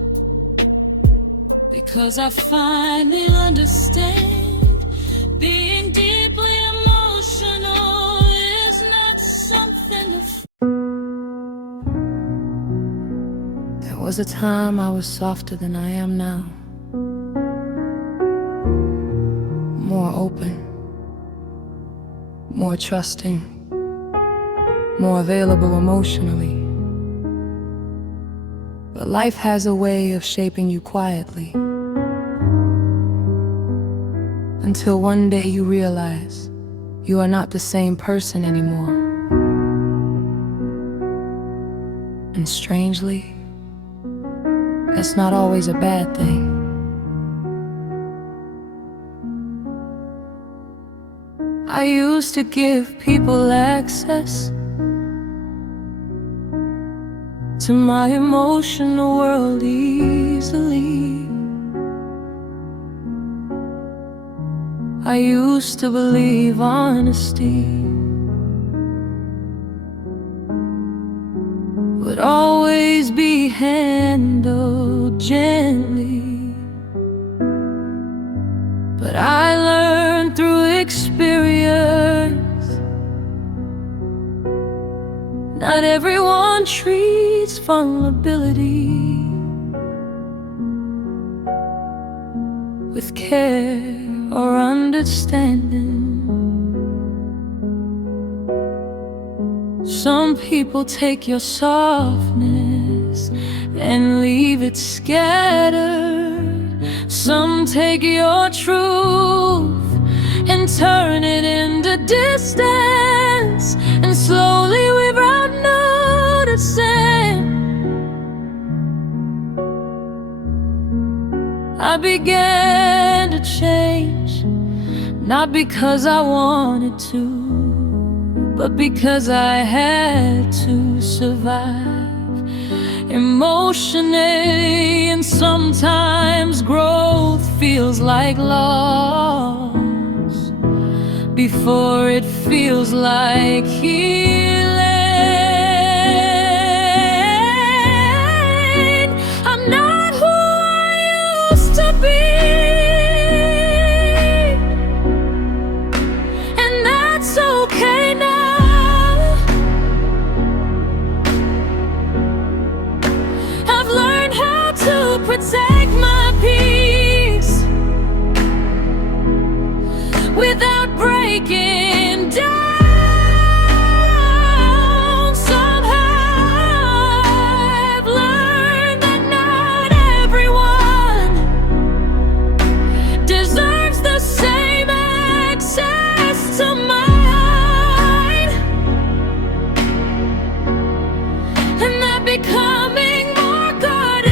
because I finally understand being deeply emotional is not something to There was a time I was softer than I am now, more open, more trusting, more available emotionally. But life has a way of shaping you quietly, until one day you realize you are not the same person anymore. And strangely, that's not always a bad thing. I used to give people access to my emotional world easily. I used to believe honesty would always be handled gently. But I learned through experience Not everyone treats vulnerability with care or understanding. Some people take your softness and leave it scattered. Some take your truth and turn it into distance, and slowly without noticing, I began to change. Not because I wanted to, but because I had to survive emotionally. And sometimes growth feels like loss before it feels like healing. I'm not who I used to be, and that's okay now. I've learned how to protect my peace without breaking down. Somehow I've learned that not everyone deserves the same access to mine, and that becoming more guarded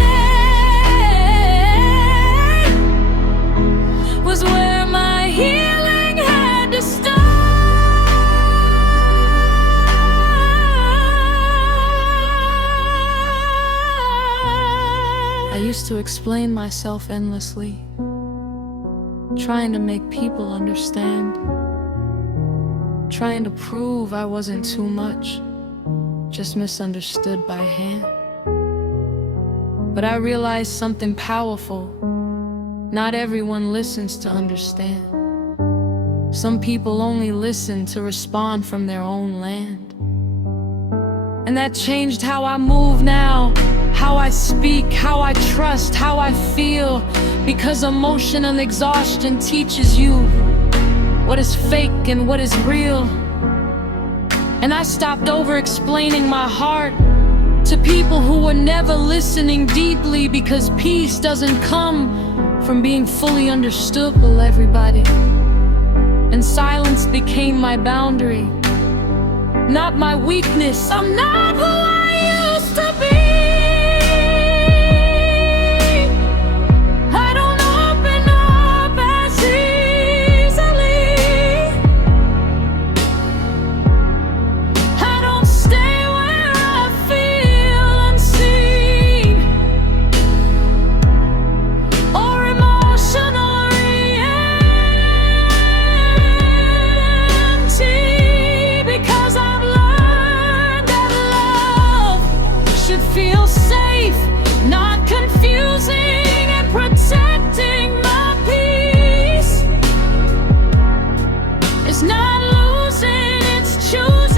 was where my healing had to start. I used to explain myself endlessly, trying to make people understand, trying to prove I wasn't too much, just misunderstood by hand. But I realized something powerful. Not everyone listens to understand. Some people only listen to respond from their own land. And that changed how I move now, how I speak, how I trust, how I feel. Because emotional exhaustion teaches you what is fake and what is real. And I stopped over-explaining my heart to people who were never listening deeply, because peace doesn't come from being fully understood by everybody. And silence became my boundary, not my weakness. I'm not who I used to be. I don't open up as easily. I don't stay where I feel unseen or emotionally empty, because I've learned that love should feel safe, not confusing, and protecting my peace. It's not losing, it's choosing.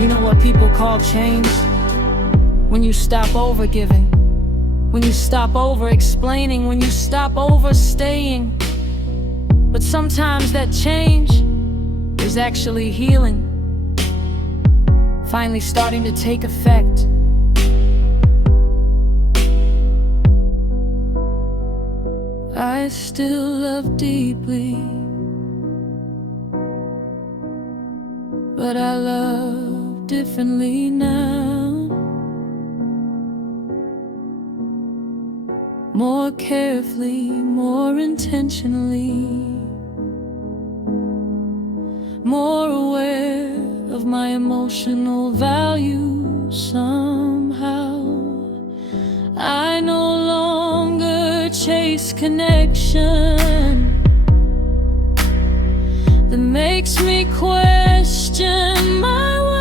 You know what people call change? When you stop over-giving, when you stop over-explaining, when you stop overstaying. But sometimes that change is actually healing, finally starting to take effect. I still love deeply, but I love differently now. More carefully, more intentionally, more aware of my emotional value somehow. I no longer chase connection that makes me question my worth.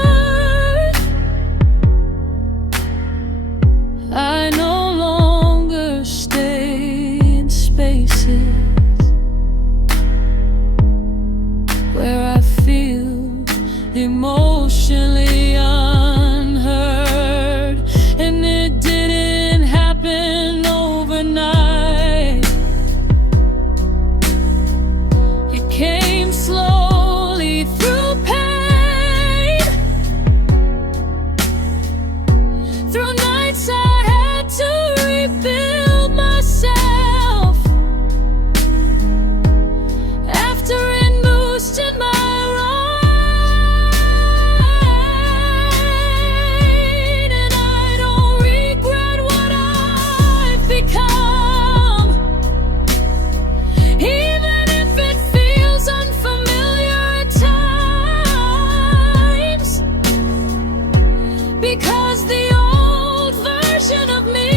Because the old version of me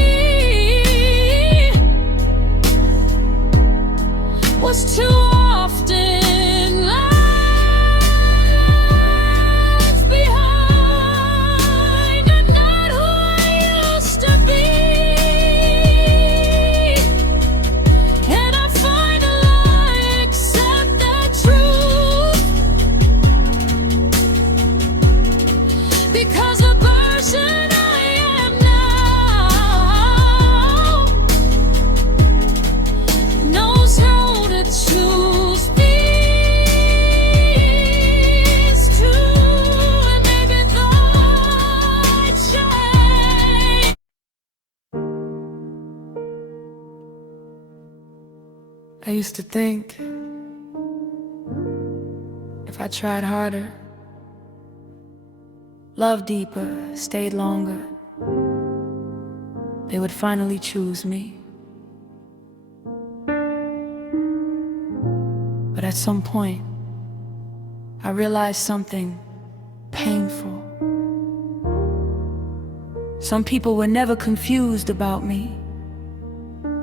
was too often left behind, and not who I used to be. And I finally accept that truth, because the person I am now knows how to choose these two, and maybe they'll change. I used to think if I tried harder, loved deeper, stayed longer, they would finally choose me. But at some point, I realized something painful. Some people were never confused about me.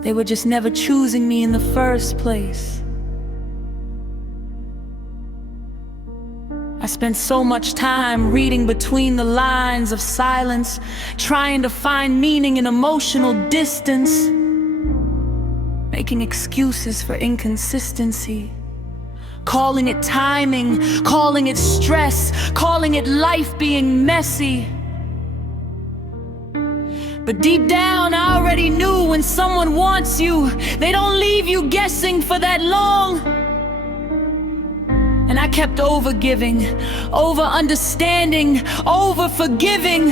They were just never choosing me in the first place. I spent so much time reading between the lines of silence, trying to find meaning in emotional distance, making excuses for inconsistency, calling it timing, calling it stress, calling it life being messy. But deep down, I already knew when someone wants you, they don't leave you guessing for that long. And I kept over-giving, over-understanding, over-forgiving,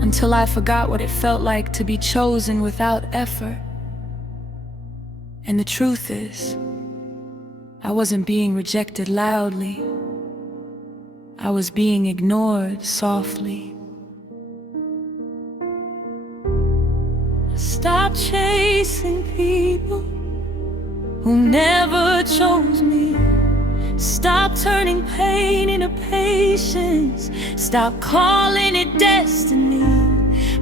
until I forgot what it felt like to be chosen without effort. And the truth is, I wasn't being rejected loudly. I was being ignored softly. Stop chasing people who never chose me. Stop turning pain into patience. Stop calling it destiny.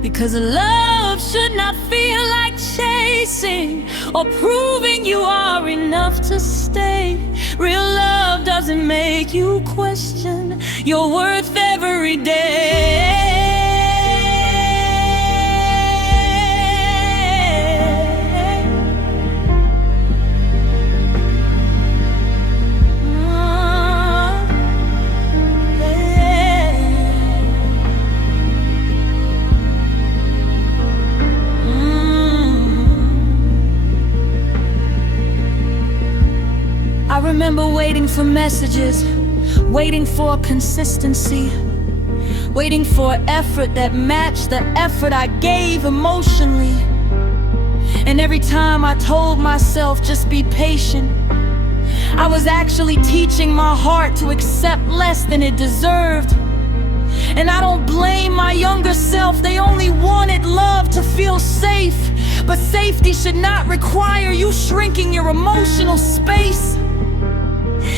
Because love should not feel like chasing or proving you are enough to stay. Real love doesn't make you question your worth every day. I remember waiting for messages, waiting for consistency, waiting for effort that matched the effort I gave emotionally. And every time I told myself just be patient, I was actually teaching my heart to accept less than it deserved. And I don't blame my younger self, they only wanted love to feel safe. But safety should not require you shrinking your emotional space.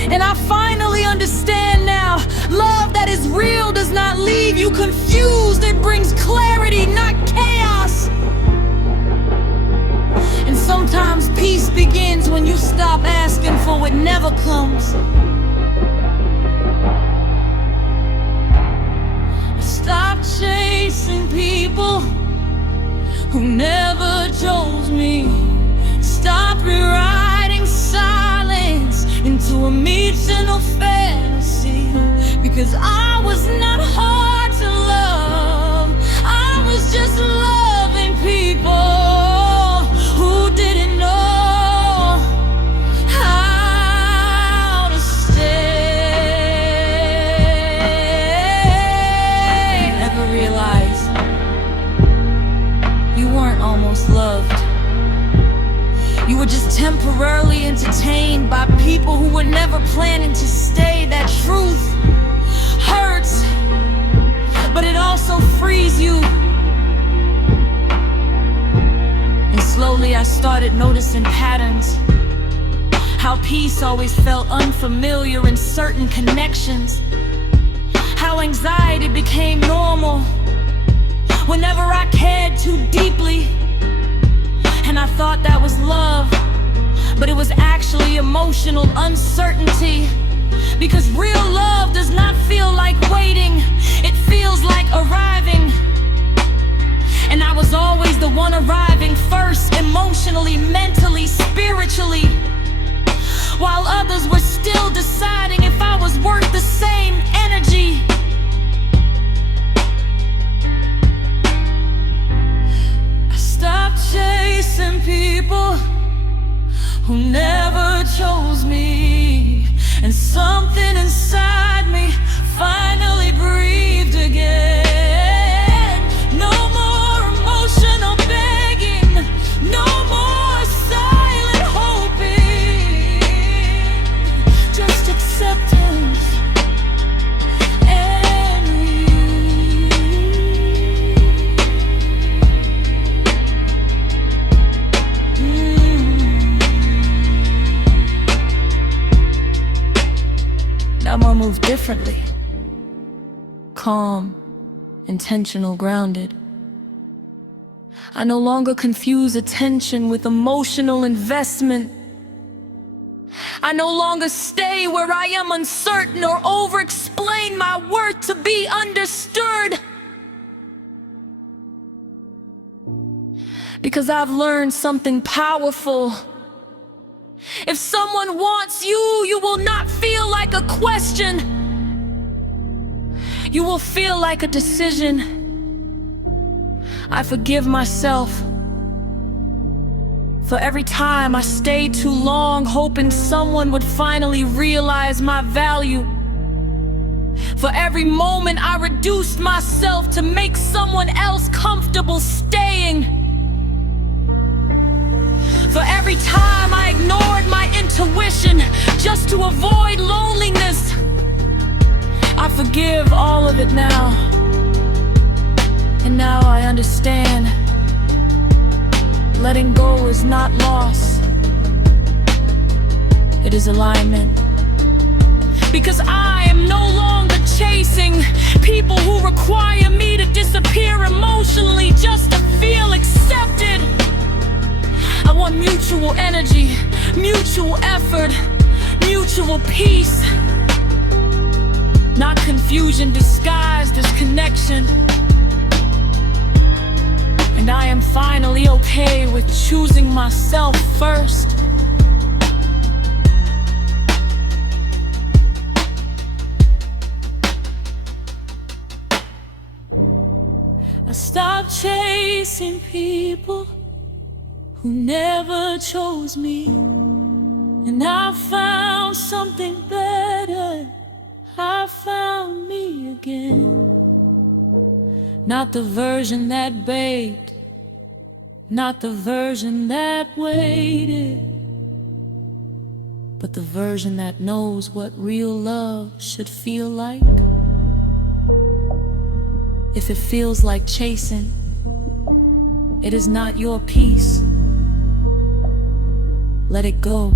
And I finally understand now, love that is real does not leave you confused. It brings clarity, not chaos. And sometimes peace begins when you stop asking for what never comes. Stop chasing people who never chose me. Stop rewriting silence into a missional fantasy. Because I was not hard to love, I was just loving people who didn't know how to stay. Never realized you weren't almost loved. You were just temporarily entertained by people who were never planning to stay. That truth hurts, but it also frees you. And slowly I started noticing patterns. How peace always felt unfamiliar in certain connections. How how anxiety became normal whenever I cared too deeply. And I thought that was love, but it was actually emotional uncertainty. Because real love does not feel like waiting, it feels like arriving. And I was always the one arriving first, emotionally, mentally, spiritually, while others were still deciding if I was worth the same energy. I stopped chasing people who never chose me, and something inside me finally breathed again. No more emotional begging, no more silent hoping, just acceptance and Now I move differently. Calm, intentional, grounded. I no longer confuse attention with emotional investment. I no longer stay where I am uncertain or over-explain my worth to be understood. Because I've learned something powerful. If someone wants you, you will not feel like a question. You will feel like a decision. I forgive myself for every time I stayed too long hoping someone would finally realize my value. For every moment I reduced myself to make someone else comfortable staying. For every time I ignored my intuition just to avoid loneliness. I forgive all of it now. And now I understand. Letting go is not loss. It is alignment. Because I am no longer chasing people who require me to disappear emotionally just to feel accepted. I want mutual energy, mutual effort, mutual peace. Not confusion disguised as connection. And I am finally okay with choosing myself first. I stopped chasing people who never chose me, and I found something better. I found me again. Not the version that begged, not the version that waited, but the version that knows what real love should feel like. If it feels like chasing, it is not your peace. Let it go.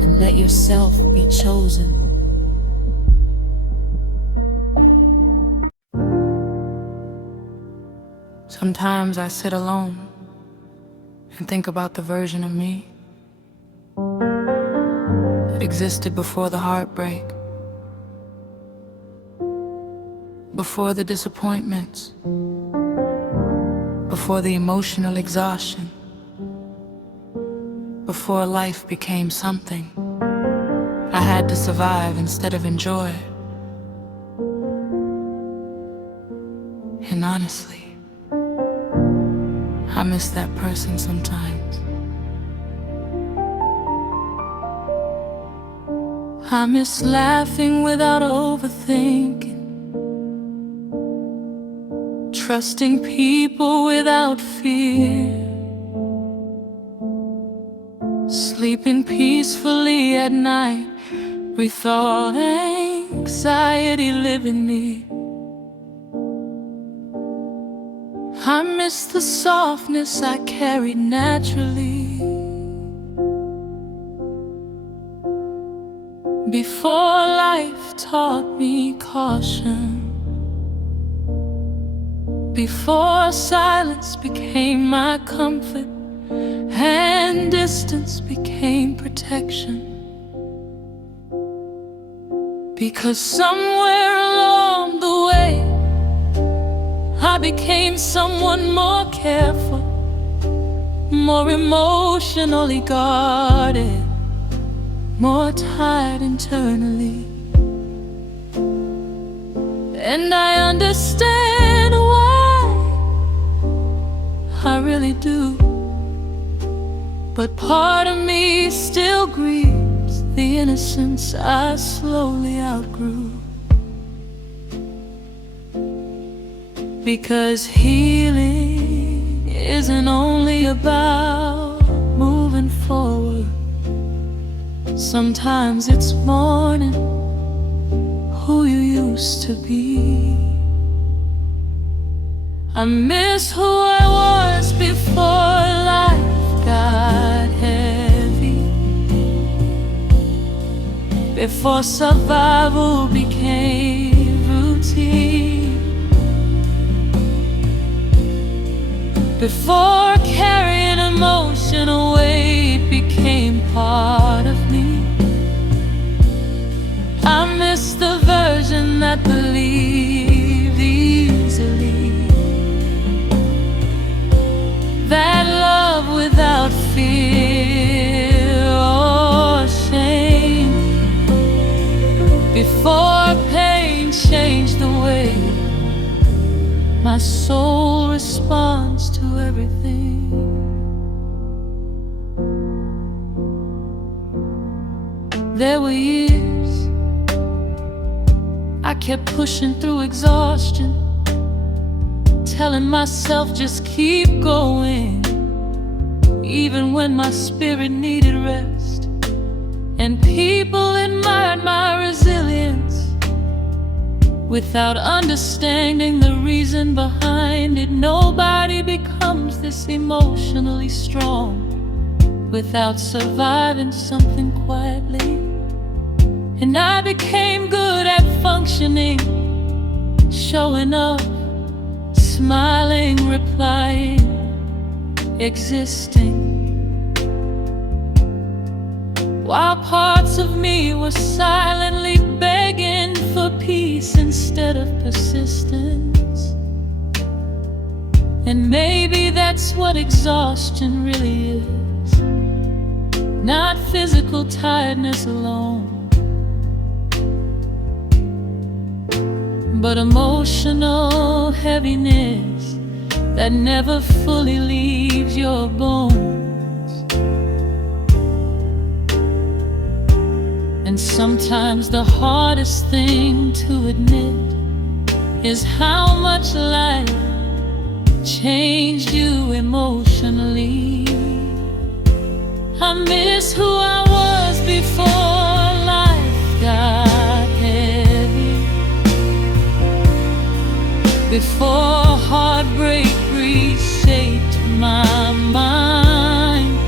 And let yourself be chosen. Sometimes I sit alone and think about the version of me that existed before the heartbreak, before the disappointments, before the emotional exhaustion, before life became something I had to survive instead of enjoy. And honestly, I miss that person sometimes. I miss laughing without overthinking, trusting people without fear, sleeping peacefully at night with all anxiety living near. I miss the softness I carried naturally before taught me caution. Before silence became my comfort and distance became protection. Because somewhere along the way I became someone more careful, more emotionally guarded, more tired internally. And I understand why, I really do. But part of me still grieves the innocence I slowly outgrew. Because healing isn't only about moving forward. Sometimes it's mourning who you used to be. I miss who I was before life got heavy, before survival became routine, before carrying emotional weight became part of me. I miss the version that believed easily, that love without fear or shame, before pain changed the way my soul responds to everything. There were years I kept pushing through exhaustion, telling myself just keep going, even when my spirit needed rest. And people admired my resilience without understanding the reason behind it. Nobody becomes this emotionally strong without surviving something quietly. And I became good at functioning, showing up, smiling, replying, existing, while parts of me were silently begging for peace instead of persistence. And maybe that's what exhaustion really is, not physical tiredness alone, but emotional heaviness that never fully leaves your bones. And sometimes the hardest thing to admit is how much life changed you emotionally. I miss who I was before life got heavy, before heartbreak reshaped my mind,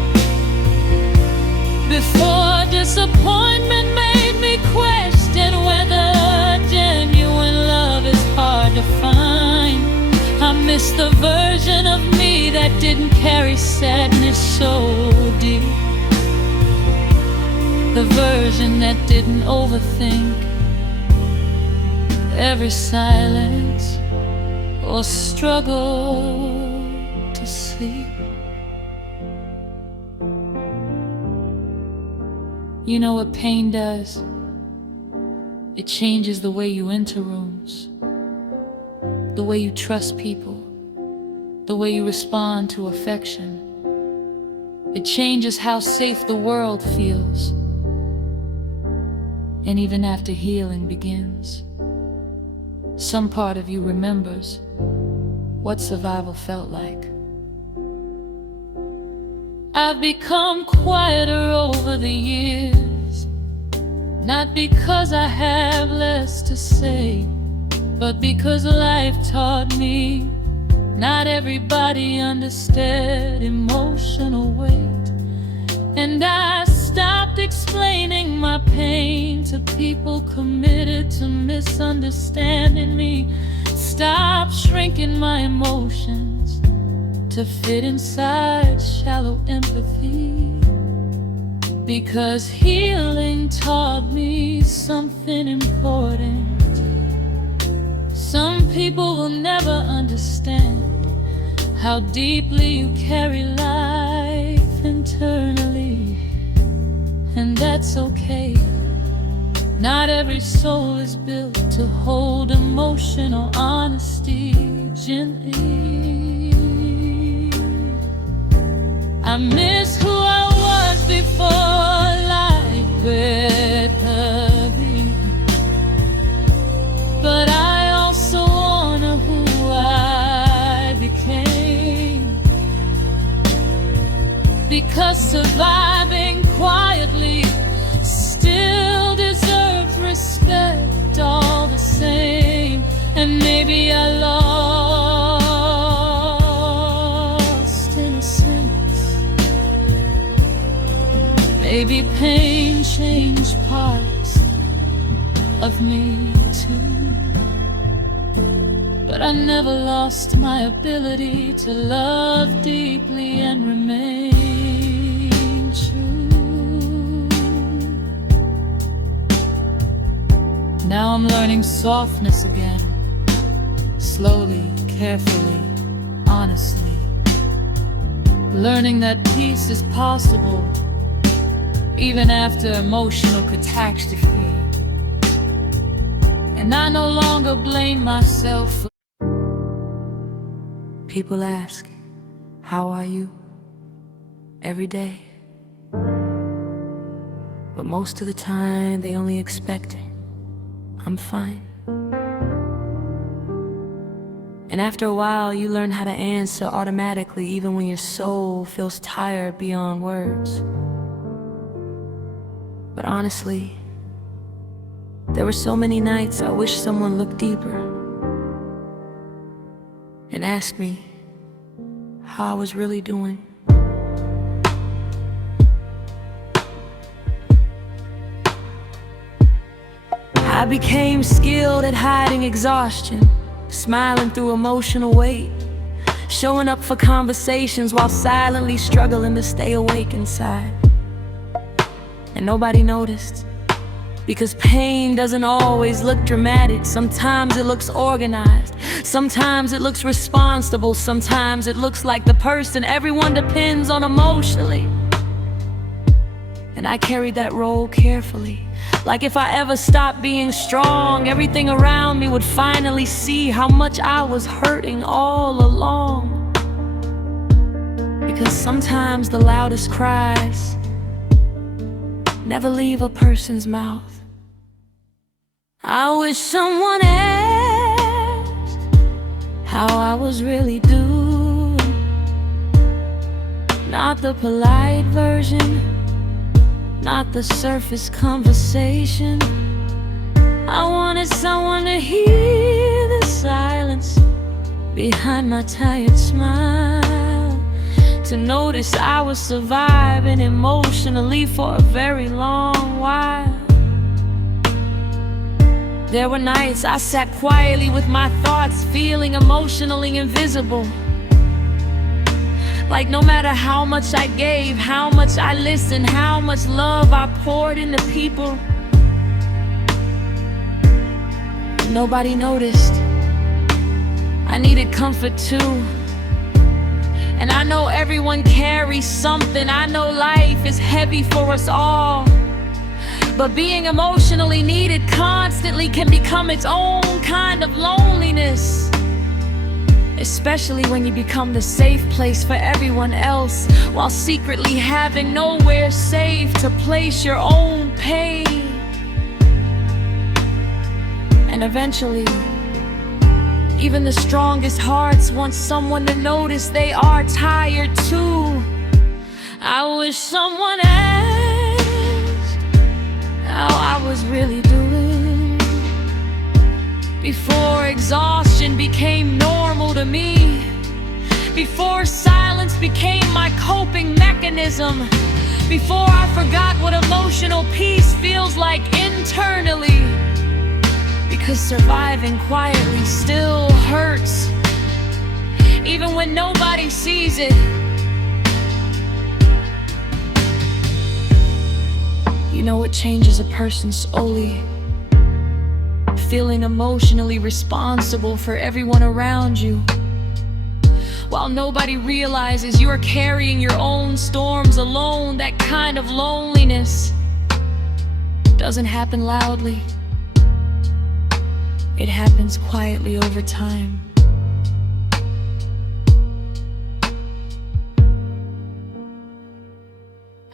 before disappointment made me question whether genuine love is hard to find. I miss the version of me that didn't carry sadness so deep, the version that didn't overthink every silence or struggle to sleep. You know what pain does? It changes the way you enter rooms, the way you trust people, the way you respond to affection. It changes how safe the world feels. And even after healing begins, some part of you remembers what survival felt like. I've become quieter over the years, not because I have less to say, but because life taught me not everybody understood emotional weight. And I stopped explaining my pain to people committed to misunderstanding me. Stopped shrinking my emotions to fit inside shallow empathy. Because healing taught me something important. Some people will never understand how deeply you carry life internally. And that's okay. Not every soul is built to hold emotional honesty gently. I miss who I was before life with heavy, but I also honor who I became. Because surviving quietly still deserves respect all the same. And maybe I lost innocence. Maybe pain changed parts of me too. But I never lost my ability to love deeply and remain true. Now I'm learning softness again, slowly, carefully, honestly. Learning that peace is possible even after emotional catastrophe. And I no longer blame myself for. People ask, how are you? Every day. But most of the time they only expect I'm fine. And after a while you learn how to answer automatically, even when your soul feels tired beyond words. But honestly, there were so many nights I wish someone looked deeper and asked me how I was really doing. I became skilled at hiding exhaustion, smiling through emotional weight, showing up for conversations while silently struggling to stay awake inside. And nobody noticed, because pain doesn't always look dramatic. Sometimes it looks organized, sometimes it looks responsible, sometimes it looks like the person everyone depends on emotionally. And I carried that role carefully, like if I ever stopped being strong, everything around me would finally see how much I was hurting all along. Because sometimes the loudest cries never leave a person's mouth. I wish someone asked how I was really doing, not the polite version, not the surface conversation. I wanted someone to hear the silence behind my tired smile, to notice I was surviving emotionally for a very long while. There were nights I sat quietly with my thoughts, feeling emotionally invisible. Like no matter how much I gave, how much I listened, how much love I poured into people, nobody noticed. I needed comfort too. And I know everyone carries something. I know life is heavy for us all. But being emotionally needed constantly can become its own kind of loneliness. Especially when you become the safe place for everyone else, while secretly having nowhere safe to place your own pain. And eventually, even the strongest hearts want someone to notice they are tired too. I wish someone asked how I was really doing before exhaustion became normal to me, before silence became my coping mechanism, before I forgot what emotional peace feels like internally. Because surviving quietly still hurts, even when nobody sees it. You know what changes a person slowly? Feeling emotionally responsible for everyone around you. While nobody realizes you are carrying your own storms alone. That kind of loneliness doesn't happen loudly. It happens quietly over time.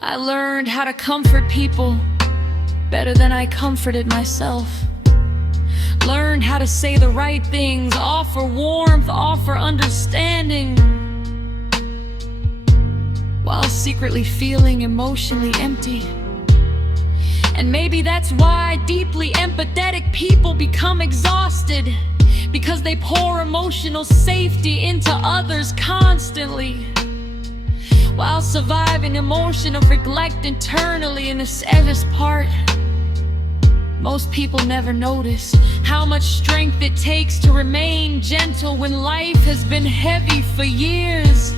I learned how to comfort people better than I comforted myself. Learned how to say the right things, offer warmth, offer understanding, while secretly feeling emotionally empty. And maybe that's why deeply empathetic people become exhausted, because they pour emotional safety into others constantly, while surviving emotional neglect internally. And the saddest part, most people never notice how much strength it takes to remain gentle when life has been heavy for years.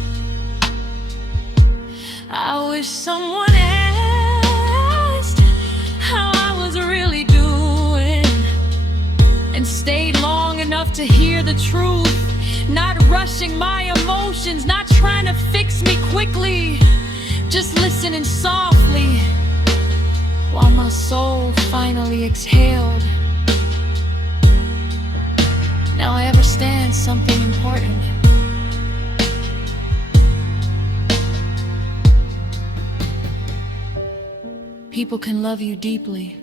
I wish someone asked how I was really doing, and stayed long enough to hear the truth. Not rushing my emotions, not trying to fix me quickly, just listening softly while my soul finally exhaled. Now I understand something important. People can love you deeply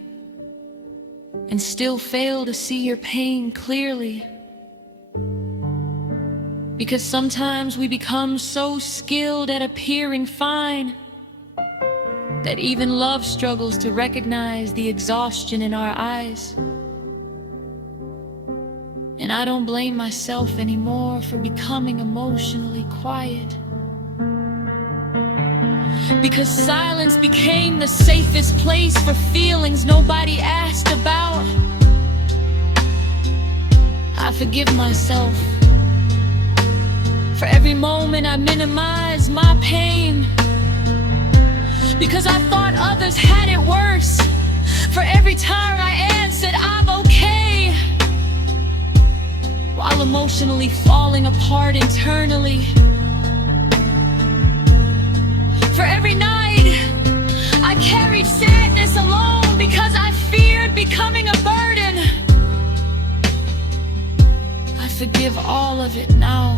and still fail to see your pain clearly. Because sometimes we become so skilled at appearing fine that even love struggles to recognize the exhaustion in our eyes. And I don't blame myself anymore for becoming emotionally quiet, because silence became the safest place for feelings nobody asked about. I forgive myself for every moment I minimized my pain, because I thought others had it worse. For every time I answered I'm okay, while emotionally falling apart internally. For every night I carried sadness alone, because I feared becoming a burden. I forgive all of it now.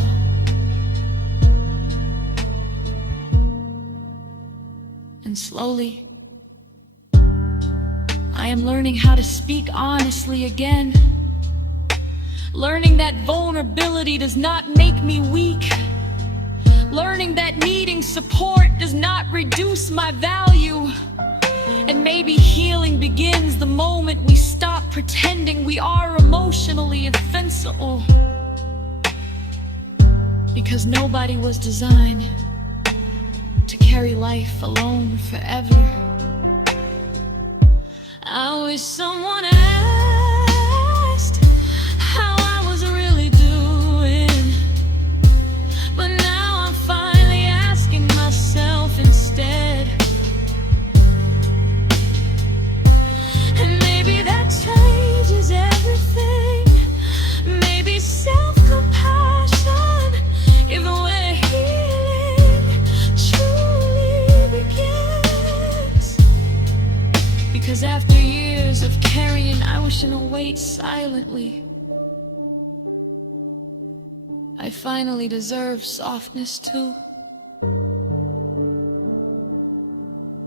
And slowly, I am learning how to speak honestly again. Learning that vulnerability does not make me weak. Learning that needing support does not reduce my value. And maybe healing begins the moment we stop pretending we are emotionally invincible. Because nobody was designed to carry life alone forever. I wish someone asked how I was really doing, but now I'm finally asking myself instead. And maybe that changes everything. Maybe self-compassion, even where healing truly begins. Because after years of carrying anguish and weight silently, I finally deserve softness too.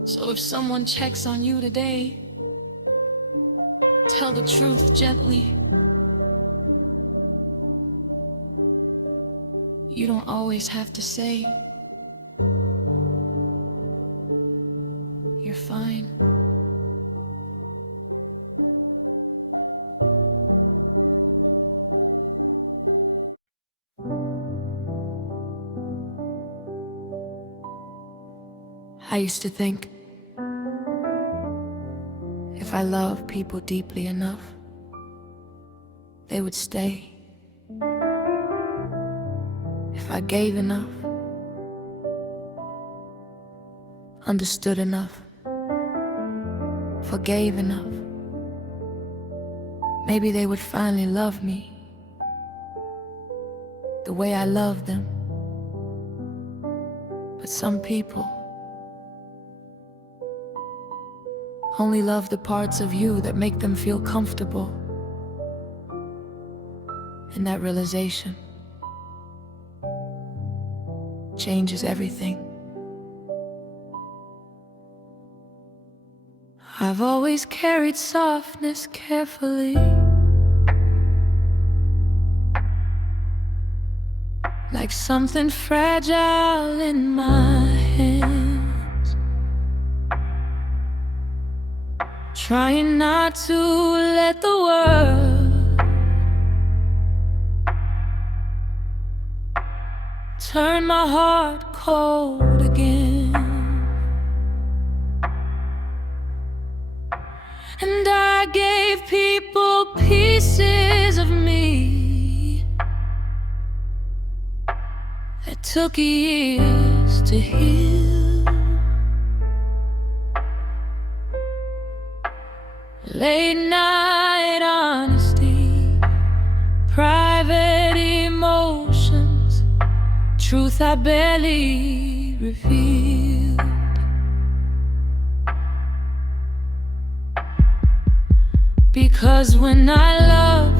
So if someone checks on you today, tell the truth gently. You don't always have to say you're fine. I used to think if I loved people deeply enough, they would stay. If I gave enough, understood enough, forgave enough, maybe they would finally love me the way I love them. But some people only love the parts of you that make them feel comfortable. And that realization changes everything. I've always carried softness carefully, like something fragile in my hands, trying not to let the world turn my heart cold again. And I gave people pieces of me that took years to heal. Late night honesty, private emotions, truth I barely revealed. Because when I love,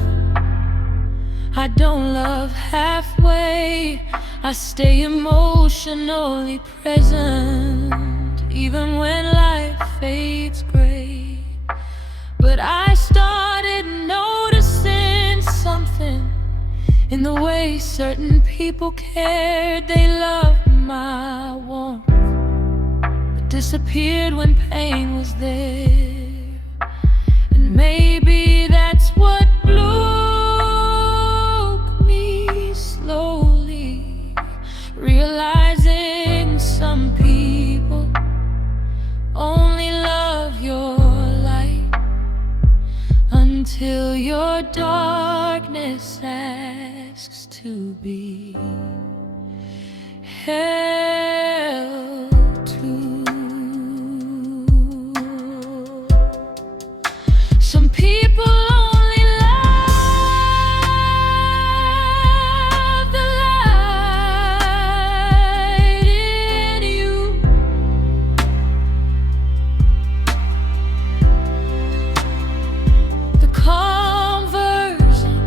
I don't love halfway. I stay emotionally present, even when life fades gray. But I started noticing something in the way certain people cared. They loved my warmth, but disappeared when pain was there. And maybe that's what broke me slowly, realizing some people only love your light until your darkness asks to be held to. Some people only love the light in you. The calm version,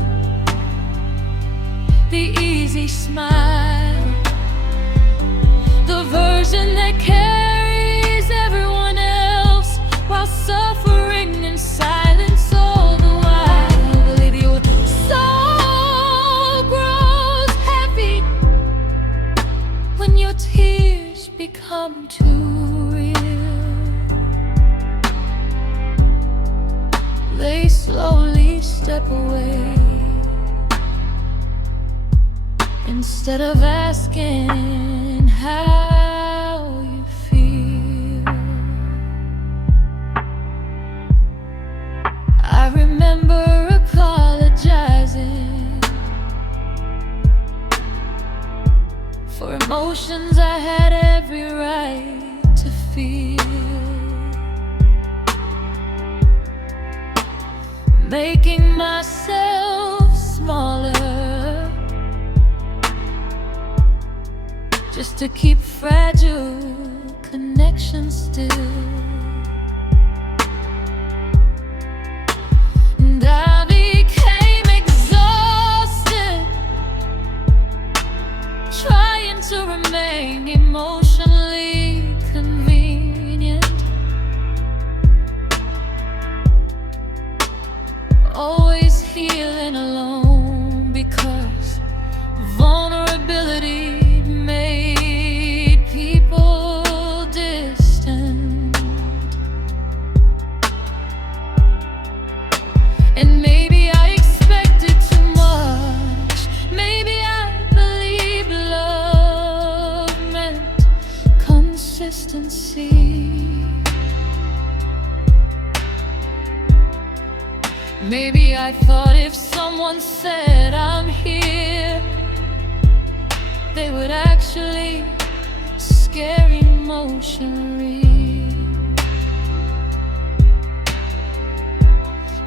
the easy smile, the version that carries everyone else while suffering in silence all the while. Believe your soul grows heavy when your tears become too real. They slowly step away instead of asking how you feel. I remember apologizing for emotions I had every right to feel, making myself smaller just to keep fragile connections still. And I became exhausted, trying to remain emotionally convenient, always healing alone, because vulnerability made people distant. And maybe I expected too much. Maybe I believed love meant consistency. Maybe I thought if someone said I'm here, they would actually scare emotionally.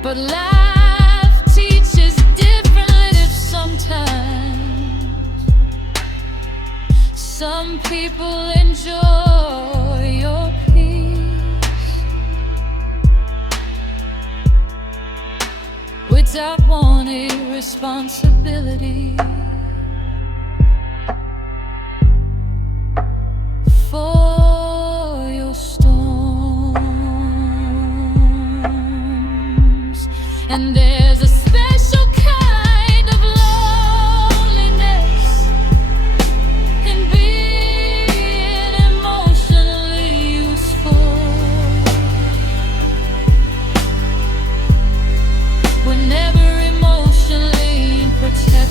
But life teaches differently. If sometimes some people enjoy your peace without wanting responsibility for your storms. And there's a special kind of loneliness in being emotionally useful. We're never emotionally protected.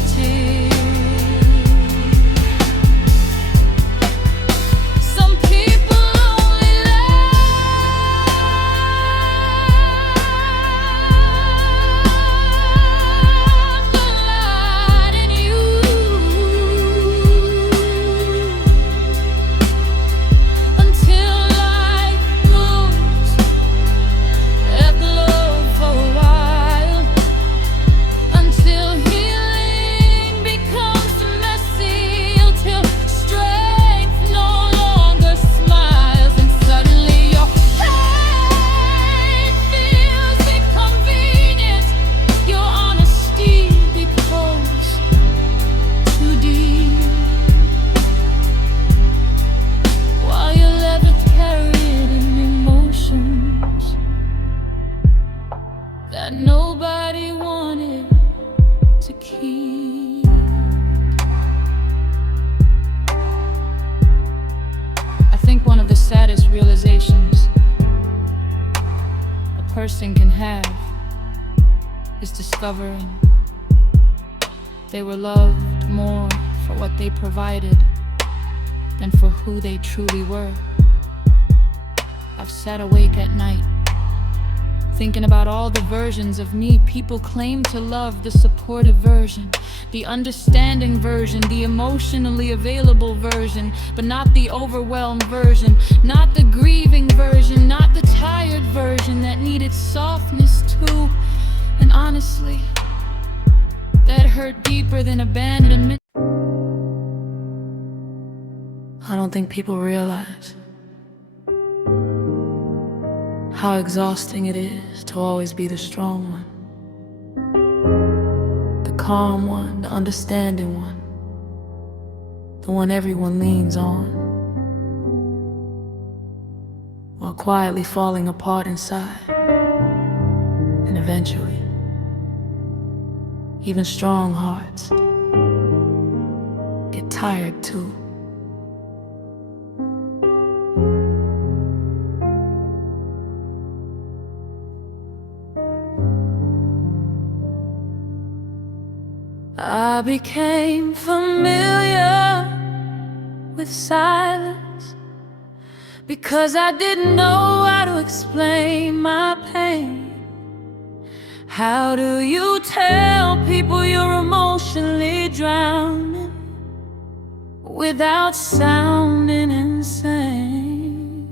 That nobody wanted to keep. I think one of the saddest realizations a person can have is discovering they were loved more for what they provided than for who they truly were. I've sat awake at night thinking about all the versions of me people claim to love: the supportive version, the understanding version, the emotionally available version, but not the overwhelmed version, not the grieving version, not the tired version that needed softness too. And honestly, that hurt deeper than abandonment. I don't think people realize how exhausting it is to always be the strong one, the calm one, the understanding one, the one everyone leans on, while quietly falling apart inside. And eventually, even strong hearts get tired too. I became familiar with silence because I didn't know how to explain my pain. How do you tell people you're emotionally drowning without sounding insane?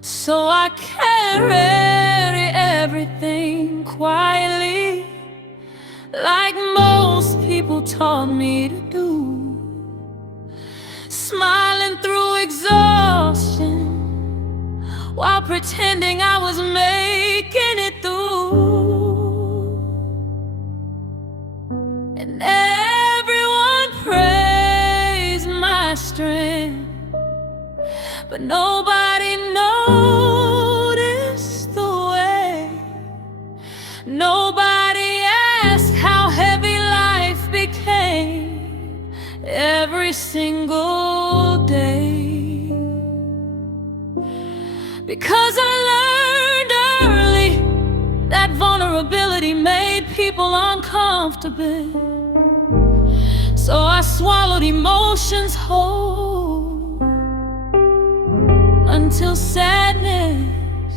So I carried everything quietly, like most people taught me to do, smiling through exhaustion while pretending I was making it through. And everyone praised my strength, but nobody noticed the way. Nobody asked how heavy life became every single day. Because I learned early that vulnerability made people uncomfortable. So I swallowed emotions whole until sadness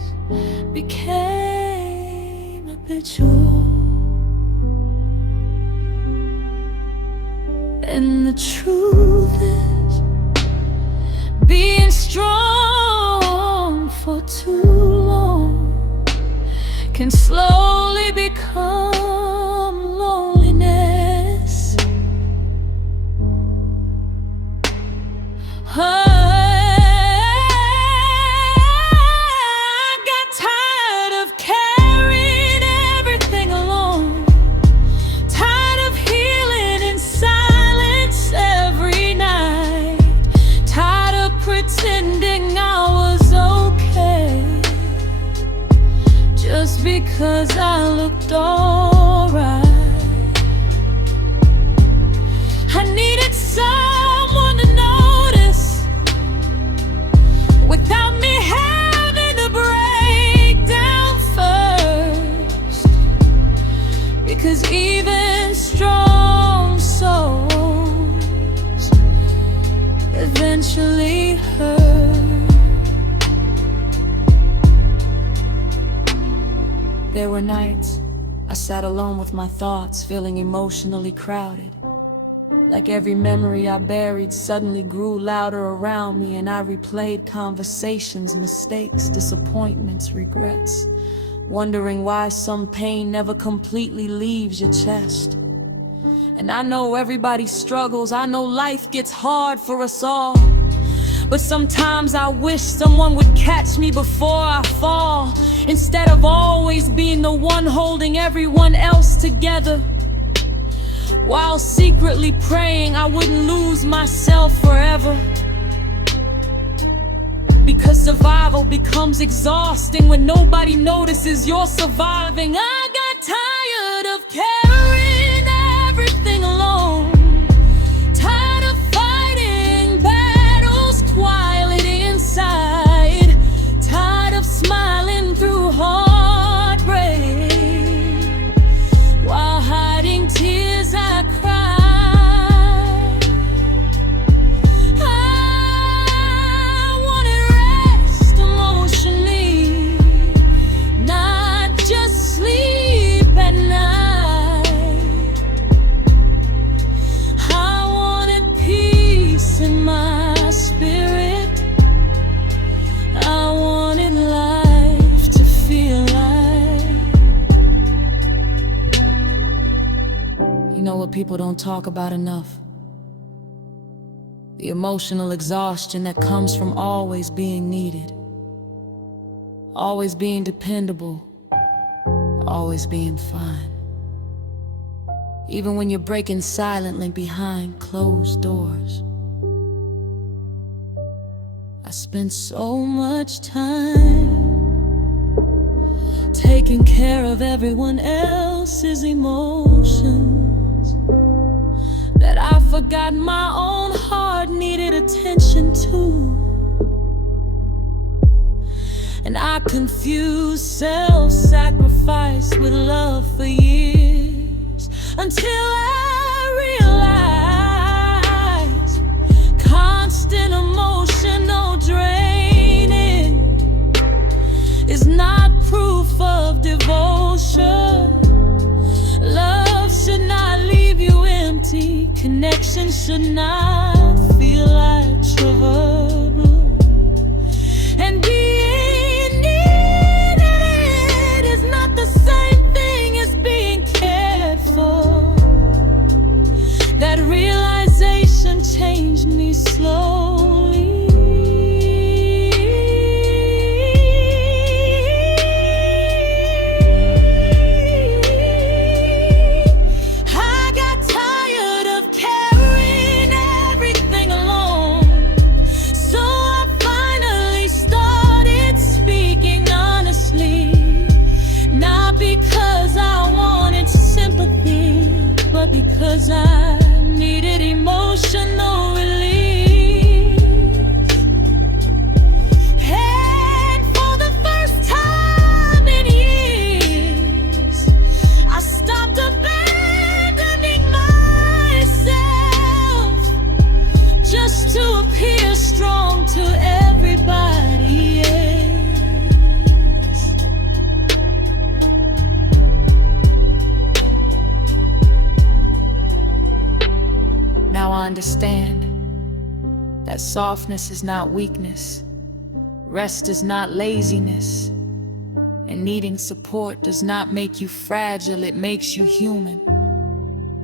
became a habitual. And the truth is, being strong for too long can slowly become loneliness. I got tired of carrying everything alone, tired of healing in silence every night, tired of pretending I was okay just because I looked alright. I needed someone to notice without me having to break down first, because even strong souls eventually hurt. There were nights I sat alone with my thoughts, feeling emotionally crowded. Like every memory I buried suddenly grew louder around me, and I replayed conversations, mistakes, disappointments, regrets, wondering why some pain never completely leaves your chest. And I know everybody struggles, I know life gets hard for us all, but sometimes I wish someone would catch me before I fall, instead of always being the one holding everyone else together, while secretly praying I wouldn't lose myself forever. Because survival becomes exhausting when nobody notices you're surviving. I got tired of carrying everything alone, tired of fighting battles quietly inside, tired of smiling through heartbreak while hiding tears I cried. I wanted rest emotionally, not just sleep at night. I wanted peace in my spirit. I wanted life to feel like. You know what people don't talk about enough? The emotional exhaustion that comes from always being needed, always being dependable, always being fine. Even when you're breaking silently behind closed doors. I spent so much time taking care of everyone else's emotions that I forgot my own heart needed attention too. And I confused self-sacrifice with love for years, until I realized constant emotional draining is not proof of devotion. Love should not leave you empty. Connection should not feel like trouble. And being needed is not the same thing as being cared for. That realization changed me slowly. Because I needed emotional relief. And for the first time in years, I stopped abandoning myself just to appear strong to everybody else. understand that softness is not weakness, rest is not laziness, and needing support does not make you fragile, it makes you human.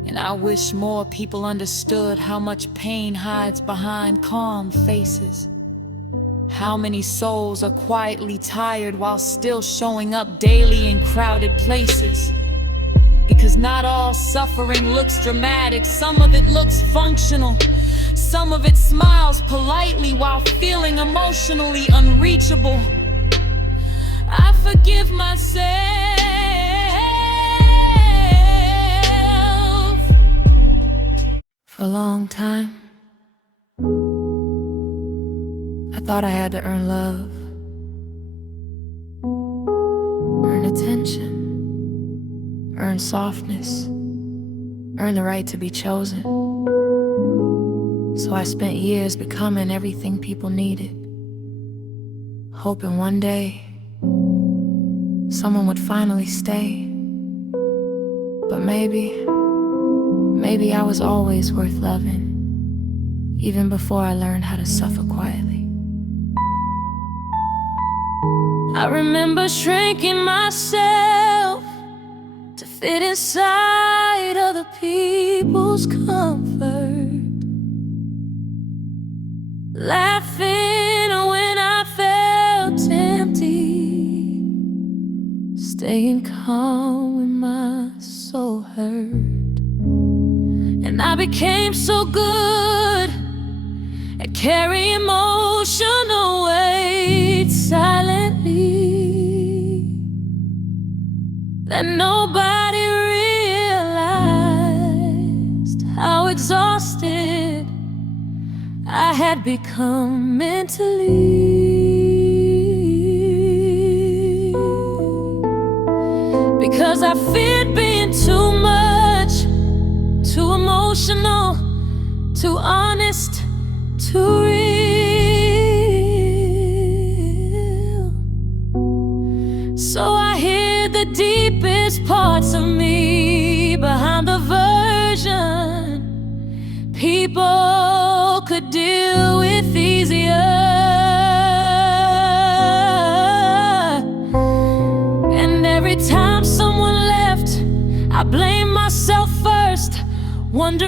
And I wish more people understood how much pain hides behind calm faces. How many souls are quietly tired while still showing up daily in crowded places. Because not all suffering looks dramatic, some of it looks functional. Some of it smiles politely while feeling emotionally unreachable. I forgive myself for a long time. I thought I had to earn love, earn attention, earn softness, earn the right to be chosen. So I spent years becoming everything people needed, hoping one day someone would finally stay. But maybe I was always worth loving, even before I learned how to suffer quietly. I remember shrinking myself to fit inside other people's comfort, laughing when I felt empty, staying calm when my soul hurt. And I became so good at carrying emotional weight silently that nobody realized how exhausted I had become mentally. Because I feared being too much, too emotional, too honest, too real. So I hid the deepest parts of me behind the version people could deal with easier. And every time someone left, I blame myself first, wondering